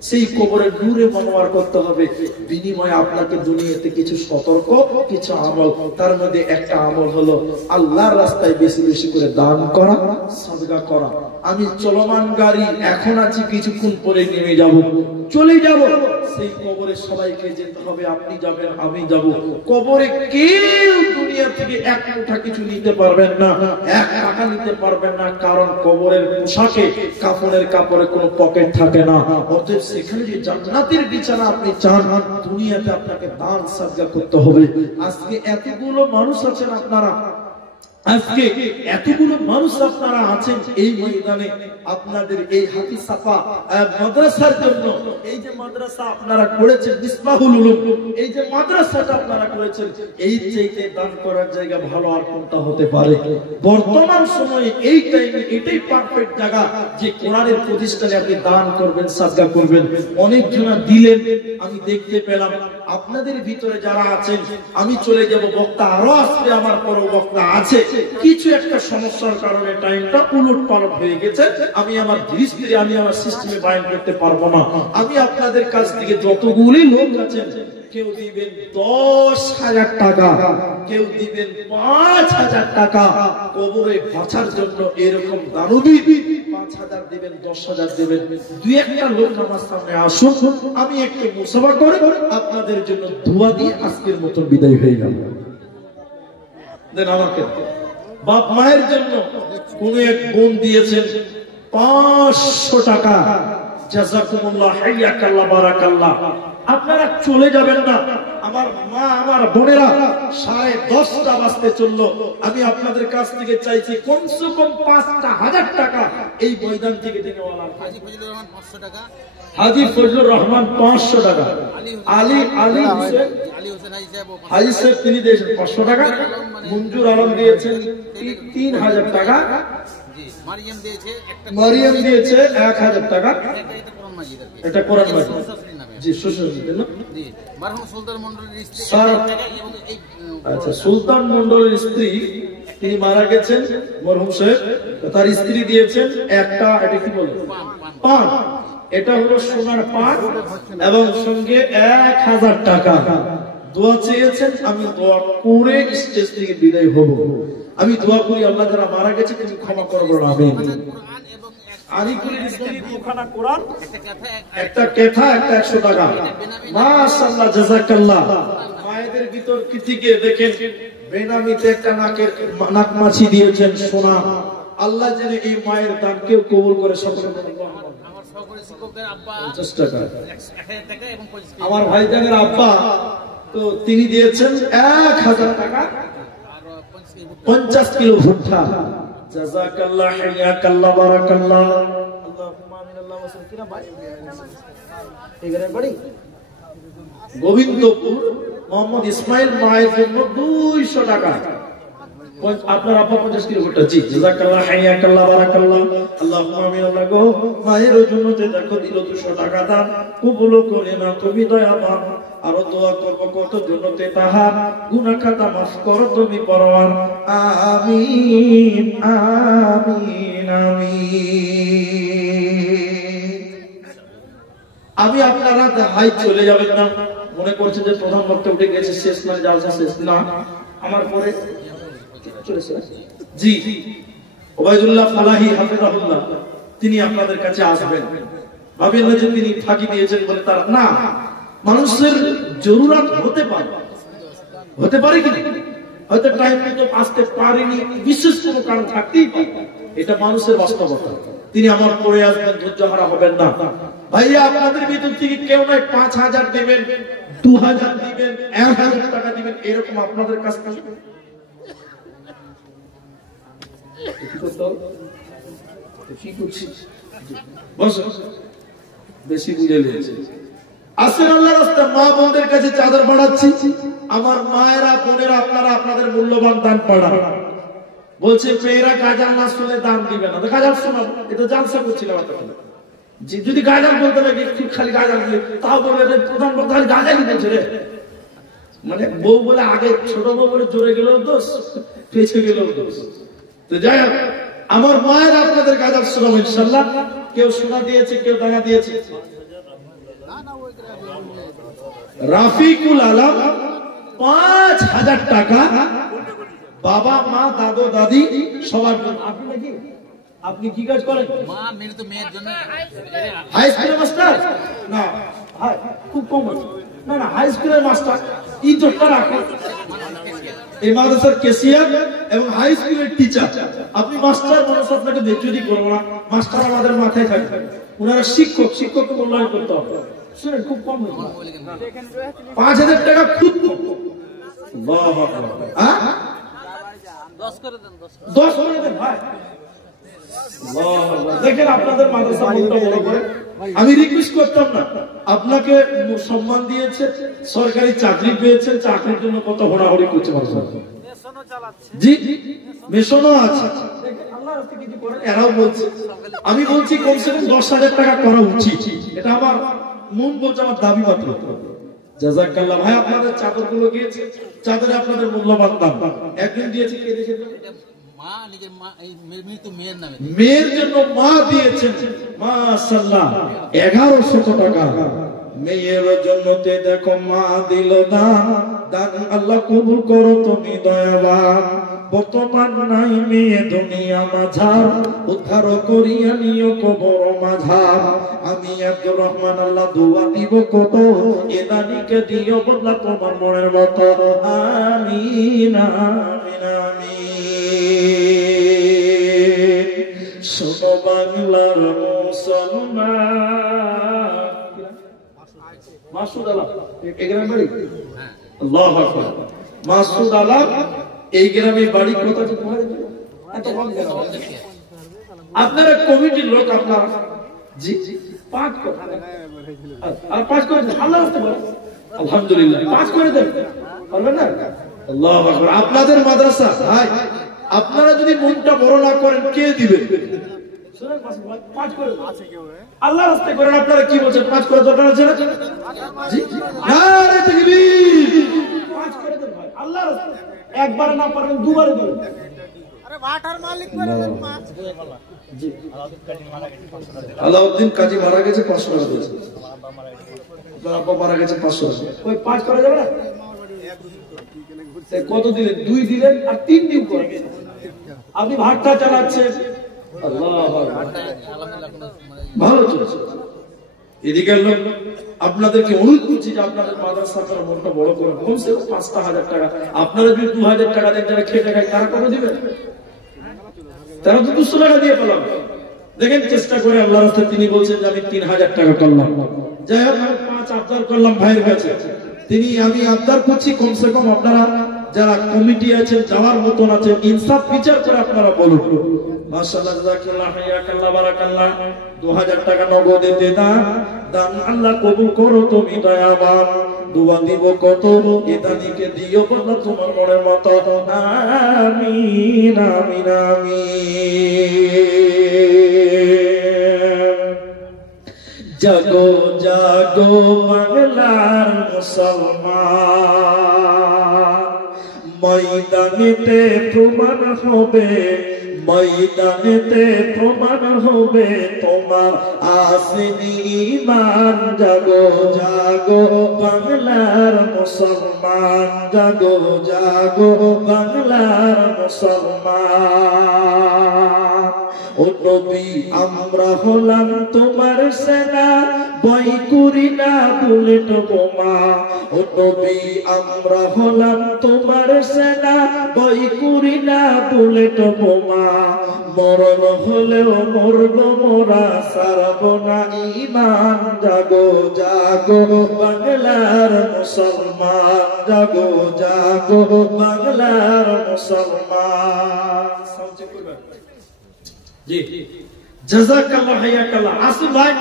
সেই কবরের নূরে মনোয়ার করতে হবে। বিনিময়ে আপনাকে দুনিয়াতে কিছু সতর্ক, কিছু আমল, তার মধ্যে একটা আমল হলো আল্লাহর রাস্তায় বেশি বেশি করে দান করা, সাদকা করা। আমি চলমান গাড়ি, এখন আছি, কিছুক্ষণ পরে নেমে যাব, চলে যাব। সেই কবরে সবাইকে যেতে হবে, আপনি যাবেন, আমি যাব। কবরে কেউ দুনিয়া থেকে এক মুঠা কিছু নিতে পারবেন না, এক টাকা নিতে পারবেন না, কারণ কবরের পোশাকে, কাপড়ের কাপড়ে কোনো পকেট থাকে না। অতএব সেখানে যে জান্নাতের বিছানা আপনি চান, দুনিয়াতে আপনাকে দান সাদকা করতে হবে। আজকে এতগুলো মানুষ আছেন আপনারা, আজকে এতগুলো মানুষ আপনারা আছেন এই ময়দানে, আপনাদের এই হাতি সাফা মাদ্রাসার জন্য, এই যে মাদ্রাসা আপনারা করেছেন মিসবাহুল উলুম, এই যে মাদ্রাসাটা আপনারা করেছেন, এই চাইতে দান করার জায়গা ভালো আর কোনটা হতে পারে? বর্তমান সময়ে এই টাইমে এটাই পারফেক্ট জায়গা যে কোরআনের প্রতিষ্ঠানে আপনি দান করবেন, সাদকা করবেন। অনেক জন দিলেন, আমি দেখতে পেলাম। আপনাদের ভিতরে যারা আছেন, আমি চলে যাব, বক্তা আরো আসবে, আমার পরও বক্তা আছে, কিছু একটা সমস্যার কারণে টাইমটা উলট পালট হয়ে গেছে, আমি আমার দৃষ্টি, আমি আমার সিস্টেমে বায়ান করতে পারবো না। আমি আপনাদের কাছ থেকে যতগুলি লোক আছেন, কেউ দিবেন 10,000 টাকা, কেউ দিবেন 5,000 টাকা কবরে বাঁচার জন্য, এরকম দানবী 5,000 দিবেন, 10,000 দিবেন। দুই একটা লোক আমার সামনে আসুন, আমি একটু মুসাফা করে আপনাদের জন্য দোয়া দিয়ে আজকের মতো বিদায় হয়ে গেল। দেন আমাকে বাপ মায়ের জন্য কোন এক বোন দিয়েছেন 500 টাকা। জাযাকুমুল্লাহ, হাইয়াকাল্লাহ, বারাকাল্লাহ। আপনারা চলে যাবেন না। আমার মা, আমার বোনেরা 10:30 বাজতে চললো। আমি আপনাদের কাছ থেকে চাইছি কমসে কম 5,000 টাকা এই ময়দান থেকে দেওয়ালা। হাজী ফজলুর রহমান 500 টাকা, হাজী ফজলুর রহমান 500 টাকা, আলী হোসেন হাজী সাহেব তিনি দিয়েছেন 500 টাকা, মঞ্জুর আলম দিয়েছেন 3000 টাকা, মারিয়াম দিয়েছে 1000 টাকা। এটা কোরআন মাজিদ, জি সুশাসন না, জি মারহুম সুলতান মণ্ডলের স্ত্রী। আচ্ছা, সুলতান মণ্ডলের স্ত্রী তিনি মারা গেছেন, মরহুম সাহেব। তার স্ত্রী দিয়েছেন একটা, এটা কি বলে, পান। এটা হলো সোনার পান এবং সঙ্গে 1000 টাকা। দোয়া চেয়েছেন, আমি দোয়া করে স্টেজ থেকে বিদায় হব। আমি দোয়া করি আল্লাহ যারা মারা গেছে তুমি ক্ষমা করবো, আমিন। আলিকুলের স্ত্রী দুখানা কোরআন, একটা কেথা, একটা 100 টাকা। মাশাআল্লাহ, জাযাকাল্লাহ। মায়েদের ভিতর কৃতিকে দেখেন, বেনামিতে একটা নাক মাছি দিয়েছেন সোনা। আল্লাহ যেন এই মায়ের দানকে কবুল করে সকলে। আমার ভাইজানের আব্বা তো তিনি দিয়েছেন 1000 টাকা, 50 কিলো ভুট্টা। জাযাকাল্লাহ, হাইয়াকাল্লাহ, বারাকাল্লাহ। আল্লাহুম্মা আমিন। আল্লাহু ওয়াসাল্লাম। ভাই এখানে বাড়ি গোবিন্দপুর, মোহাম্মদ ইসমাইল মায়ের জন্য 200 টাকা। আপনার আব্বা 50 কিলো ভুট্টা। জি, জাযাকাল্লাহ, হাইয়াকাল্লাহ, বারাকাল্লাহ। আল্লাহুম্মা আমিন। আল্লাহ গো, মায়ের জন্য যে দেখো দিল 200 টাকা দান, কবুল করে না তুমি দয়াবান। আরো দোয়া করব কত জন্যতে তাহার গুনাহ খাতা মাফ করো তুমি পরওয়ার। আমিন, আমিন, আমিন। আমি আপনারা হাই চলে যাবেন না, মনে করছেন যে প্রধান বক্তা উঠে গেছে, শেষ না, জালসা শেষ না। আমার পরে জি ওবায়দুল্লাহ ফালাহি হাফেজাহুল্লাহ তিনি আপনাদের কাছে আসবেন। ভাবেন না যে তিনি ফাঁকি দিয়েছেন বলে তার না। মানুষের জরুরত হতে পারে কি, হয়তো টাইম মতো আসতে পারেনি, বিশেষ কোনো কারণ থাকতেই পারে, এটা মানুষের বাস্তবতা। তিনি আমার পরে আসবেন, ধৈর্য হারা হবেন না। ভাইয়া আপনাদের ভিতর থেকে কেউ নয় 5000 দিবেন, 2000 দিবেন, 1000 টাকা দিবেন, এরকম আপনাদের কাছে বেশি বুঝে নিয়েছে। আসেন আল্লাহর রাস্তায়, মা বোনদের কাছে চাদর বাড়াচ্ছি। আমার মায়েরা, বোনেরা, আপনারা আপনাদের মূল্যবান দান পাড়ান। বলছে মেয়েরা গাজাল না শুনলে দান দিবে না। গাজাল শোনাবো, এটা জালসা করছিলাম। যদি গাজাল বলতে লাগে খালি গাজাল দিয়ে, তাও বলে প্রধান বলতে খালি গাজালই বলছে রে। মানে বউ বলে আগে ছোট বউ বলে জোরে গেলেও দোষ, পেছে গেলেও দোষ। তো যাই হোক, আমার মায়ের আপনাদের গাজাল শোনাবো ইনশাল্লাহ। কেউ সোনা দিয়েছে, কেউ দানা দিয়েছে। রাফিকুল আলম 5000 টাকা, বাবা মা দাদু দাদি সবার জন্য। আপনি কি কাজ করেন? মা মেয়ে তো মেয়ের জন্য হাই স্কুলের মাস্টার না, খুব কম না, না হাই স্কুলের মাস্টার। এই জোরটা রাখেন, এই মাদ্রাসার ক্যাশিয়ার এবং হাই স্কুলের টিচার। আপনি মাস্টার মানুষ, আপনাকে বেচুরি করবো না। মাস্টার আমাদের মাথায় থাকে, ওনারা শিক্ষক, শিক্ষককে মূল্যায়ন করতে হবে। শুনেন, খুব কম হয়েছে 5000 টাকা, খুব কম। 10 করে দেন ভাই। দেখেন আপনাদের মাদ্রাসা মনটা বড় করে। আমি রিকোয়েস্ট করতাম না, আপনাকে সম্মান দিয়েছে, সরকারি চাকরি পেয়েছে, চাকরির জন্য কত হড়াহড়ি করছে মাদ্রাসা। জি, মেশনও আছে। এরাও বলছে, আমি বলছি কমসে কম 10,000 টাকা করা উচিত। এটা আমার মন বলছে, আমার দাবি মাত্র। জাযাকাল্লাহ ভাই, আপনাদের চাদর গুলো গিয়েছে, চাদরে আপনাদের মূল্যবান দাম। একদিন দিয়েছে, কে দিয়েছে? মেয়ের জন্য মা দিয়েছেন মাশাআল্লাহ 1100 টাকা। মেয়ের জন্য তে দেখো মা দিল দান, দান আল্লাহ কবুল করো তুমি দয়াবান। বর্তমান নাই মেয়ে দুনিয়া মাঝার, উদ্ধার করিয়া নিও কবর মাঝার। আমি আব্দুর রহমান আল্লাহ দোয়া দিব কত, এ দানিকে দিও বদলা তোমার মনের মতো। আমিন, আমিন, আমিন। শোনো বাংলার মুসলমান। মাসুদ আলম এই গ্রামের বাড়ি? আল্লাহু আকবার। মাসুদ আলম এই গ্রামের বাড়ি কোথায়? আপনারা কমিটির লোক, আপনারা জি পাঁচ কথা আর পাঁচ করে আল্লাহ রাস্তায় বলেন আলহামদুলিল্লাহ, পাঁচ করে দেন, পারবেন না? আল্লাহু আকবার। আপনাদের মাদ্রাসা ভাই, আপনারা যদি মনটা বড় না করেন কে দিবে? পাঁচ করে আল্লাহ রাস্তায় করেন। আপনারা কি বলছেন? পাঁচ করে দরকার আছে না? জি নারে তাকবীর। পাঁচ করে দেন ভাই আল্লাহ রাস্তায়। একবার না পারেন দুবারে দিবেন। আরে ওয়াটার মালিক করে দেন পাঁচ। জি আলাউদ্দিন কাজী মারা গেছে 500 টাকা দিয়েছে। আপনার আব্বা মারা গেছে 500 টাকা। ওই পাঁচ করা যাবে না? কত দিলেন? 2 দিলেন আর 3 দিন করে আপনি ভাটটা চালাচ্ছেন। আল্লাহু আকবার। ভালো চলছে। এদিকে লোক আপনাদেরকে অনুরোধ করছি যে আপনাদের মাদ্রাসা করার মনটা বড় করে কমসে কম 5,000 টাকা। আপনারা যদি 2000 টাকা দেন, যারা খেটে খায় তারা কত দিবেন? তারা তো 200 টাকা দিয়ে পেলাম। দেখেন চেষ্টা করে আল্লাহ রাস্তায়। তিনি বলছেন যে আমি 3000 টাকা করলাম। যাই হোক আমি 5 আবদার করলাম ভাইয়ের কাছে। আমি আবদার করছি কমসে কম আপনারা যারা কমিটি আছেন, যাওয়ার মতন আছে, ইনসাফ বিচার করে আপনারা বলুন। মাশাআল্লাহ, জাযাকাল্লাহ, হায়াকাল্লাহ, বারাকাল্লাহ। 2000 টাকা নগদে দান আল্লাহ কবুল করো তুমি দয়াবান। দোয়া দিব কত এদানিকে দিও বলা তোমার মনের মতো। আমিন আমিন আমিন। জাগো জাগো বাংলার মুসলমান, ময়দানেতে প্রমাণ হবে, ময়দানেতে প্রমাণ হবে তোমার আসেনি ঈমান। জাগো জাগো বাংলার মুসলমান, জাগো জাগো বাংলার মুসলমান। ও নবী আমরা হলাম তোমার সেনা, ভয় করি না বুলেট বোমা। ও নবী আমরা হলাম তোমার সেনা, ভয় করি না বুলেট বোমা। মরণ হলেও মরব মোরা, সারব না ঈমান। জাগো জাগো বাংলার মুসলমান, জাগো জাগো বাংলার মুসলমান। জি জাযাকাল্লাহ, হায়াকাল্লাহ। আসিফ ভাই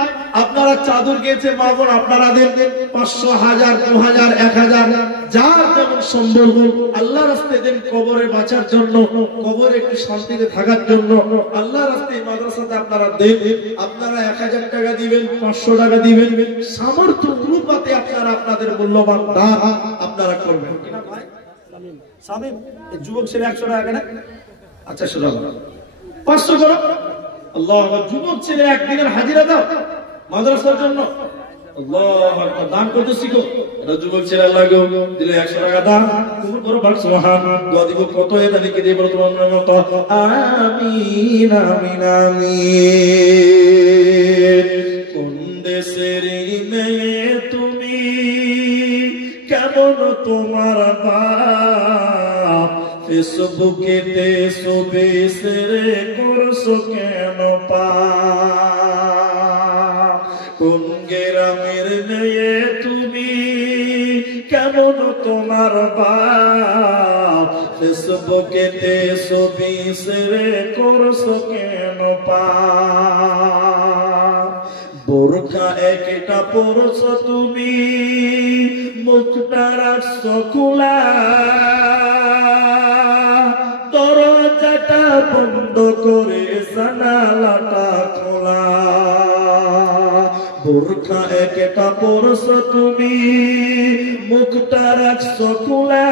আপনারা চাদর গেছে মাগন, আপনারা দেন 500, 1000, 2000, 1000 যার যেমন সম্ভব আল্লাহর রাস্তায় দেন। কবরে বাঁচার জন্য, কবরে একটু শান্তিতে থাকার জন্য আল্লাহর রাস্তায় মাদ্রাসাতে আপনারা দেন। আপনারা 1000 টাকা দিবেন, 500 টাকা দিবেন, সামর্থ্য অনুপাতে আপনারা আপনাদের মূল্যবান দান আপনারা করবেন। কিনা ভাই সামিম এই যুবক ছেলে 100 টাকা না? আচ্ছা শুনো 500 করো। আল্লাহু আকবার। যুবক ছেলে একদিনের হাজিরা দাও মাদ্রাসার জন্য। আল্লাহু আকবার। দান করতে শিখো। এটা যুবক ছেলে আল্লাহ দিলে 100 টাকা দান কবুল করো। ভাগ সুবহান। দোয়া দিব কত এদানিকে দিয়ে বলো তোমার মত। আমিন আমিন আমিন। কোন দেশের মেয়ে তুমি, কেমন তোমার বাপ, ফেসবুকেতে ছবি শেয়ার করছো কেন পা? কোন গ্রামের মেয়ে তুমি, কেমন তোমার বাপ, ফেসবুকেতে ছবি শেয়ার করছো কেন পা? বোরখা একটা পরছো তুমি, মুখটা রাখছো খোলা, দরজাটা বন্ধ করে জানালাটা খোলা। বোরখা একটা পরছো তুমি, মুখটা রাখছো খোলা,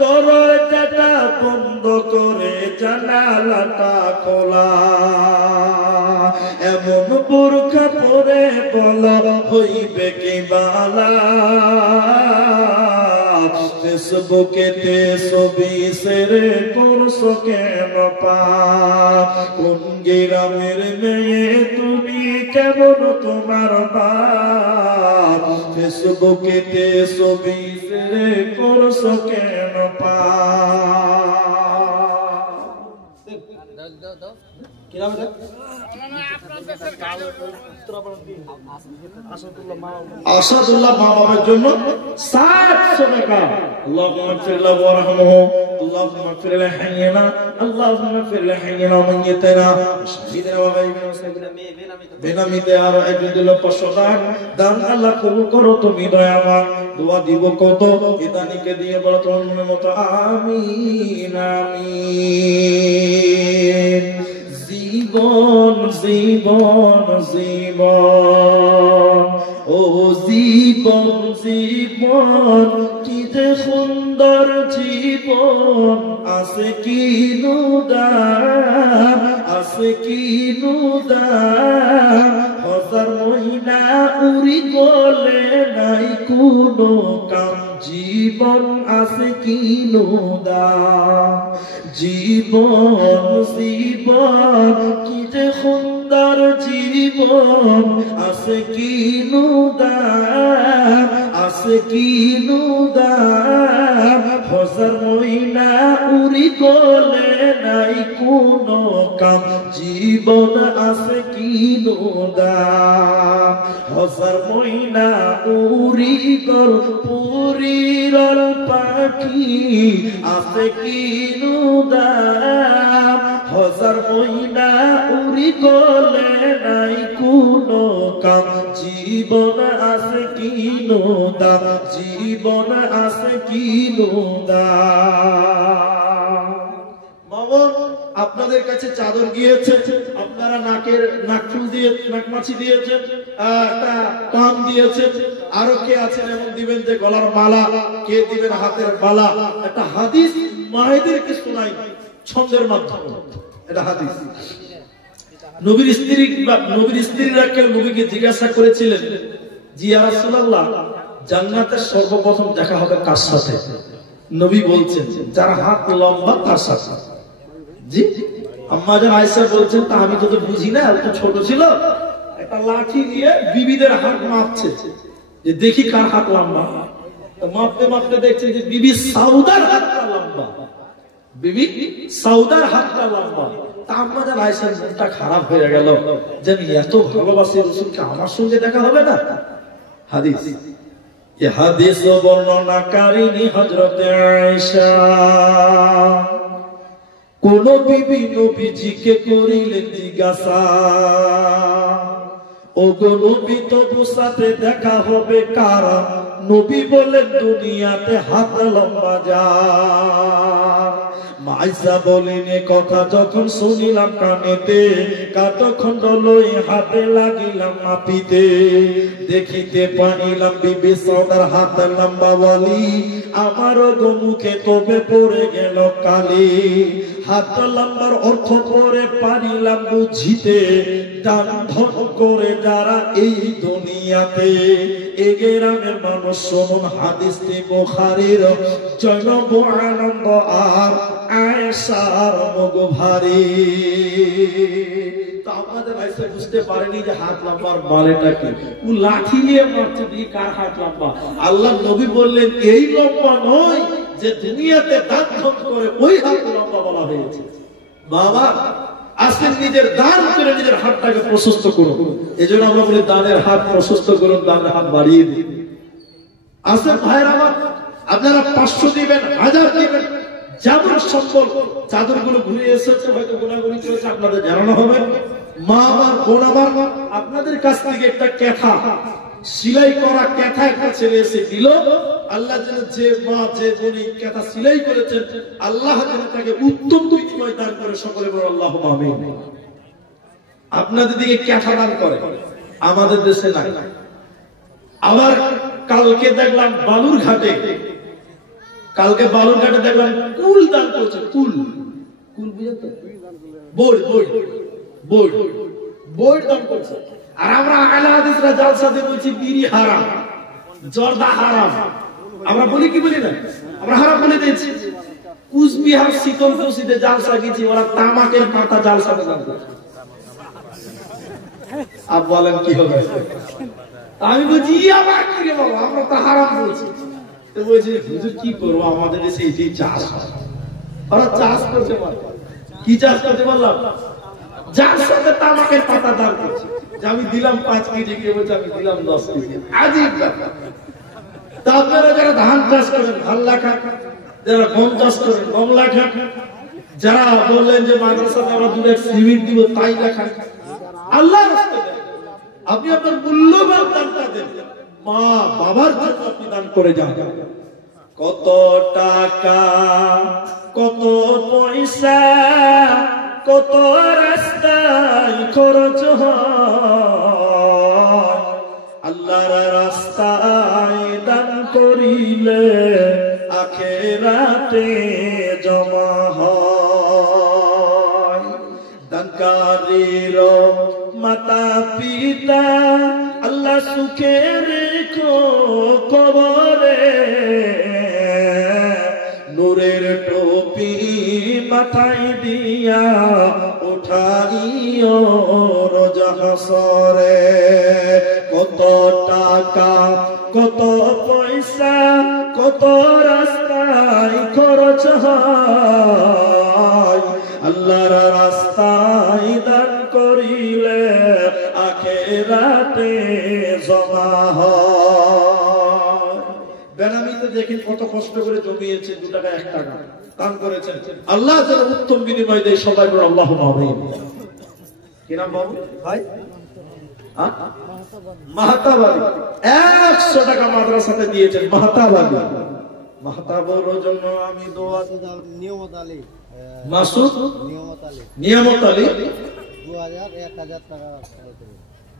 দরজাটা বন্ধ করে জানালাটা খোলা। এমন বোরখা পরে বলা হইবে কি বালা, ফেসবুকেতে ছবি শেয়ার করছো কেন পা? কোন গ্রামের মেয়ে তুমি, কেমন তোমার বাপ, ফেসবুকেতে ছবি শেয়ার করছো কেন পা? কি নাম এটা? আসাদুল্লাহ মা বাবার জন্য 700 টাকা। আল্লাহুম্মা ইগফির লাহু ওয়ারহামহু, আল্লাহুম্মা ইগফির লিহাইয়িনা, আল্লাহুম্মা ইগফির লিহাইয়িনা ওয়া মাইয়িতিনা শাহিদিনা ওয়া গায়বিনা সাইয়্যিদিনা বেনামিতে আরো একজন দিল 500 টাকা দান। আল্লাহ কবুল করো তুমি দয়াবান। দোয়া দিব কত ইদানিকে দিয়ে বলো তোমার মতো আমিন আমিন। জীবন জীবন জীবন ও জীবন জীবন কি যে সুন্দর জীবন আছে কি নুদান আছে কি নুদান হাজার মহিনা উড়ি গলে নাই কোনো কাম জীবন আছে কি নুদান জীবন জীবন কি যে সুন্দর জীবন আছে কি নুদান আছে কি নুদান হাজার মহিনা উড়ি গলে নাই কোনো কাম জীবন আছে কি নুদান হাজার মহিনা উড়ি গল পুরীর পাখি আছে কি নুদান হাজার মহিনা উড়ি গলে নাই কোনো কাম জীবন আছে কি নুদান জীবন আছে কি নুদান। মামুন আপনাদের কাছে চাদর গিয়েছে, আপনারা নাকফুল দিয়ে নাকমাছি দিয়েছেন, একটা কাম দিয়েছে, আরো কে আছেন এমন দিবেন যে গলার মালা, কে দিবেন হাতের বালা। একটা হাদিস মায়েদেরকে শোনাই ছন্দের মাধ্যমে। এটা হাদিস নবীর স্ত্রীরা কেউ নবীকে জিজ্ঞাসা করেছিলেন, জি ইয়া রাসূলুল্লাহ জান্নাতের সর্বপ্রথম দেখা হবে কার সাথে? নবী বলছেন যার হাত লম্বা তার সাথে। জি আম্মা জান আয়েশা বলছেন তা আমি তো বুঝি না, তো ছোট ছিল, একটা লাঠি দিয়ে বিবিদের হাত মাপছে যে দেখি কার হাত লম্বা। তো মাপতে মাপতে দেখছে যে বিবি সাউদার হাতটা লম্বা, বিবি সাউদার হাতটা লম্বা। তা আম্মা জান আয়েশার মনটা খারাপ হয়ে গেল যে আমি এত ভালোবাসি রাসূলকে, আমার সঙ্গে দেখা হবে না। হাদিস এ হাদিস বর্ণনাকারিনী হযরতে আয়েশা কোন বিবি নবীজিকে করিলেন জিজ্ঞাসা, ও গো নবী তবু সাথে দেখা হবে কারা? নবী বলেন দুনিয়াতে হাত লম্বা যার। মাইসা বলেন কথা যখন শুনিলাম কানেতে, কাতখণ্ড লই হাতে লাগিলাম মাপিতে, দেখিতে পাইলাম বিবি সাউদার হাত লম্বা বলি, আমারও গো মুখে তবে পড়ে গেল কালি। হাত লম্বার অর্থ পরে পারিলাম বুঝিতে, দান ধন করে যারা এই দুনিয়াতে। এ গ্রামের মানুষ শুনুন হাদিসটি বুখারীর, জয়নব আনন্দ আর আয়েশার মুখ ভারী। তো আমাদের আয়েশা বুঝতে পারেনি যে হাত লম্বার মানেটা কি। ও লাঠি নিয়ে মারছে, দিয়ে কার হাত লম্বা? আল্লাহ নবী বললেন এই লম্বা নয় যে দুনিয়াতে দান ধন করে ওই হাত লম্বা বলা হয়েছে। বাবা আসেন নিজের দান করে নিজের হাতটাকে প্রশস্ত করুন। এজন্য আমরা বলি দানের হাত প্রশস্ত করুন, দানের হাত বাড়িয়ে দিন। আসেন ভাইরা আমার, আপনারা 500 দিবেন, 1000 দিবেন, যেমন সম্ভব। চাদরগুলো ঘুরে এসেছে, হয়তো গোনাগুনি চলছে, আপনাদের জানানো হবে। মা আমার বোন আমার, আপনাদের কাছ থেকে একটা ক্যাথা, সিলাই করা ক্যাথা একটা ছেলে এসে দিল। আল্লাহ যেন যে মা যে বোন ক্যাথা সিলাই করেছেন, আল্লাহ যেন তাকে উত্তম বিনিময় দান করে। সকলে বলো আল্লাহুম্মা আমিন। আপনাদের দিকে ক্যাথা দান করে, আমাদের দেশে নাই। আবার কালকে দেখলাম বালুরঘাটে, দেখলাম কুল দান করছে। কুল বুঝেন তো? বোর্ড দান করছে। আর আমরা আহলে হাদিসরা জালসাতে বলছি বিড়ি হারাম, জর্দা হারাম। আমরা বলি কি বলি না? আমরা হারাম বলে দিয়েছি। কুচবিহার শীতলকুচিতে জালসা গেছি, ওরা তামাকের পাতা জালসাতে দান করছে। আপ বলেন কি হবে? আমি বলছি আবার কি রে বাবা, আমরা তো হারাম বলছি। তো বলছি হুজুর কি করবো, আমাদের দেশে এই চাষ হয়। ওরা চাষ করছে, কি চাষ করছে বললাম? যার সাথে তামাকের পাতা দান করছে, যে আমি দিলাম 5 কেজি, কে বলছে আমি দিলাম 10 কেজি। আজীব ব্যাপার। তা আপনারা যারা ধান চাষ করেন ভাল লাখা, যারা গম চাষ করেন গম লাখা, যারা বললেন যে মাদ্রাসাতে আমরা 2 লাখ সিমেন্ট দিব তাই লেখা, আল্লাহর রাস্তায় দেন। আপনি আপনার মূল্যবান দানটা দেন, মা বাবার জন্য আপনি দান করে যান। কত টাকা কত পয়সা কত রাস্তায় খরচ হয়, আল্লাহর রাস্তায় দান করিলে আখিরাতে জমা হয়। দানকারীর মাতা পিতা আল্লাহ সুখে রেখো কবরে, নূরের টুপি মাথায় দিয়া উঠাইও রোজ হাসরে। কত টাকা কত পয়সা কত রাস্তায় খরচ হয়, আল্লাহর রাস্তায় দান করিলে আখিরাতে জমা হয়। বেনামিতে দেখেন কত কষ্ট করে জমিয়েছে, 2 টাকা 1 টাকা দান করেছেন, আল্লাহ যেন উত্তম বিনিময় দেয়। সবাই বলে আল্লাহুম্মা আমিন। কি নাম বাবু ভাই? মাহতাবাড়ি 100 টাকা মাদ্রাসাতে দিয়েছেন। মাহতাবাড়ি মাহতাবর জন্য আমি দোয়া। নিয়মত আলী মাসুদ নিয়ামত আলী 1000 টাকা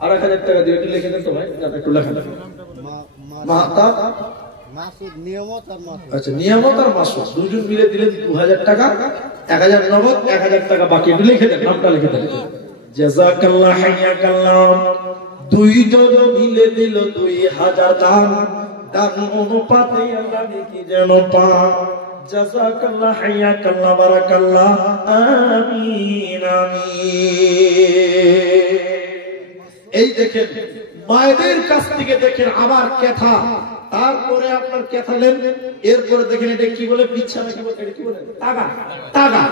আর 1000 টাকা দিয়ে লিখে দেন তো ভাই, একটু লেখা দেন। মাহতাব মাসুদ নিয়মত আর মাসুদ, আচ্ছা নিয়ামত আর মাসুদ দুজন মিলে দিলেন 2000 টাকা, 1000 নগদ, 1000 টাকা বাকি। একটু লিখে দেন, নামটা লিখে দেন। জাযাকাল্লাহ হাইয়াকাল্লাহ। দুইজন মিলে দিল 2000 দান, দান অনুপাতে আল্লাহ কি যেন পা। জাযাকাল্লাহ হাইয়াকাল্লাহ বারাকাল্লাহ আমিন আমিন। এই দেখেন মায়েদের কাছ থেকে দেখেন আবার কথা, তারপরে আপনার কথা নেন, এরপরে দেখেন এটা কি বলে, পিচ্ছা নাকি বলে, এটা কি বলে, তাগা তাগা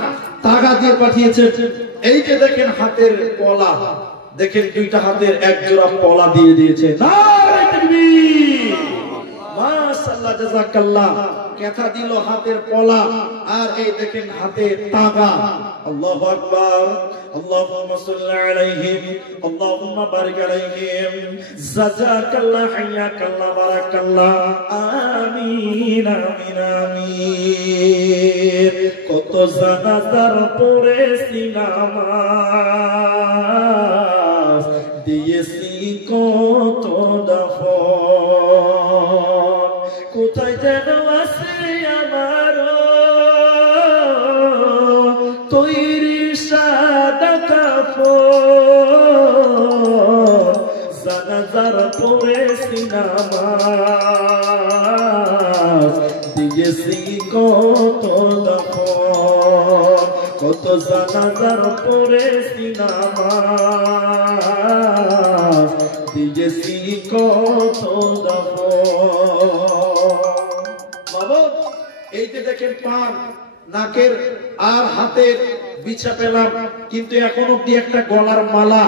তাগা দিয়ে পাঠিয়েছে। এই যে দেখেন হাতের পলা, দেখেন 2টা হাতের 1 জোড়া পলা দিয়ে দিয়েছে। নারে তাকবীর, মাশাআল্লাহ জাযাকাল্লাহ। কথা দিল হাতের পলা, আর এই দেখেন হাতে তাগা। আল্লাহু আকবার। اللهم صل عليهم اللهم بارك عليهم جزاك الله حياك الله بارك الله آمين آمين آمين। কত জানাজার পড়েছি নামাজ, দিয়েছি কত দাফন, কোথায় যেন আছে আমার তৈরি সাদা কাফন, জানাজার পড়েছি নামাজ, দিয়েছি কত দাফন, কত জানাজার পড়েছি নামাজ, দিয়েছি কত দাফন। এই যে দেখেন পান নাকের আর হাতের বিছা পেলাম, কিন্তু এখন অব্দি একটা গলার মালা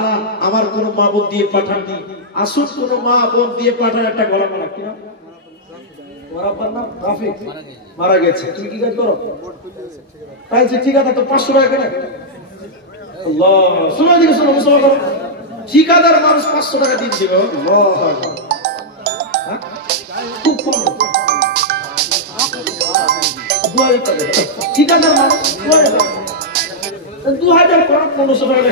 আমার কোন মা বোন দিয়ে পাঠাননি। আসুন কোন মা বোন দিয়ে পাঠান একটা গলার মালা। কিনা মারা গেছে, তুমি কি কাজ করো? তাই ঠিক আছে, তো 500 টাকা কেন? আল্লাহ, শোনো দিকে শোনো, মুসলমান করো। ঠিকাদার মানুষ 500 টাকা দিন দিবে, খুব কম। ঠিকাদার মানুষ 2000 1500 টাকা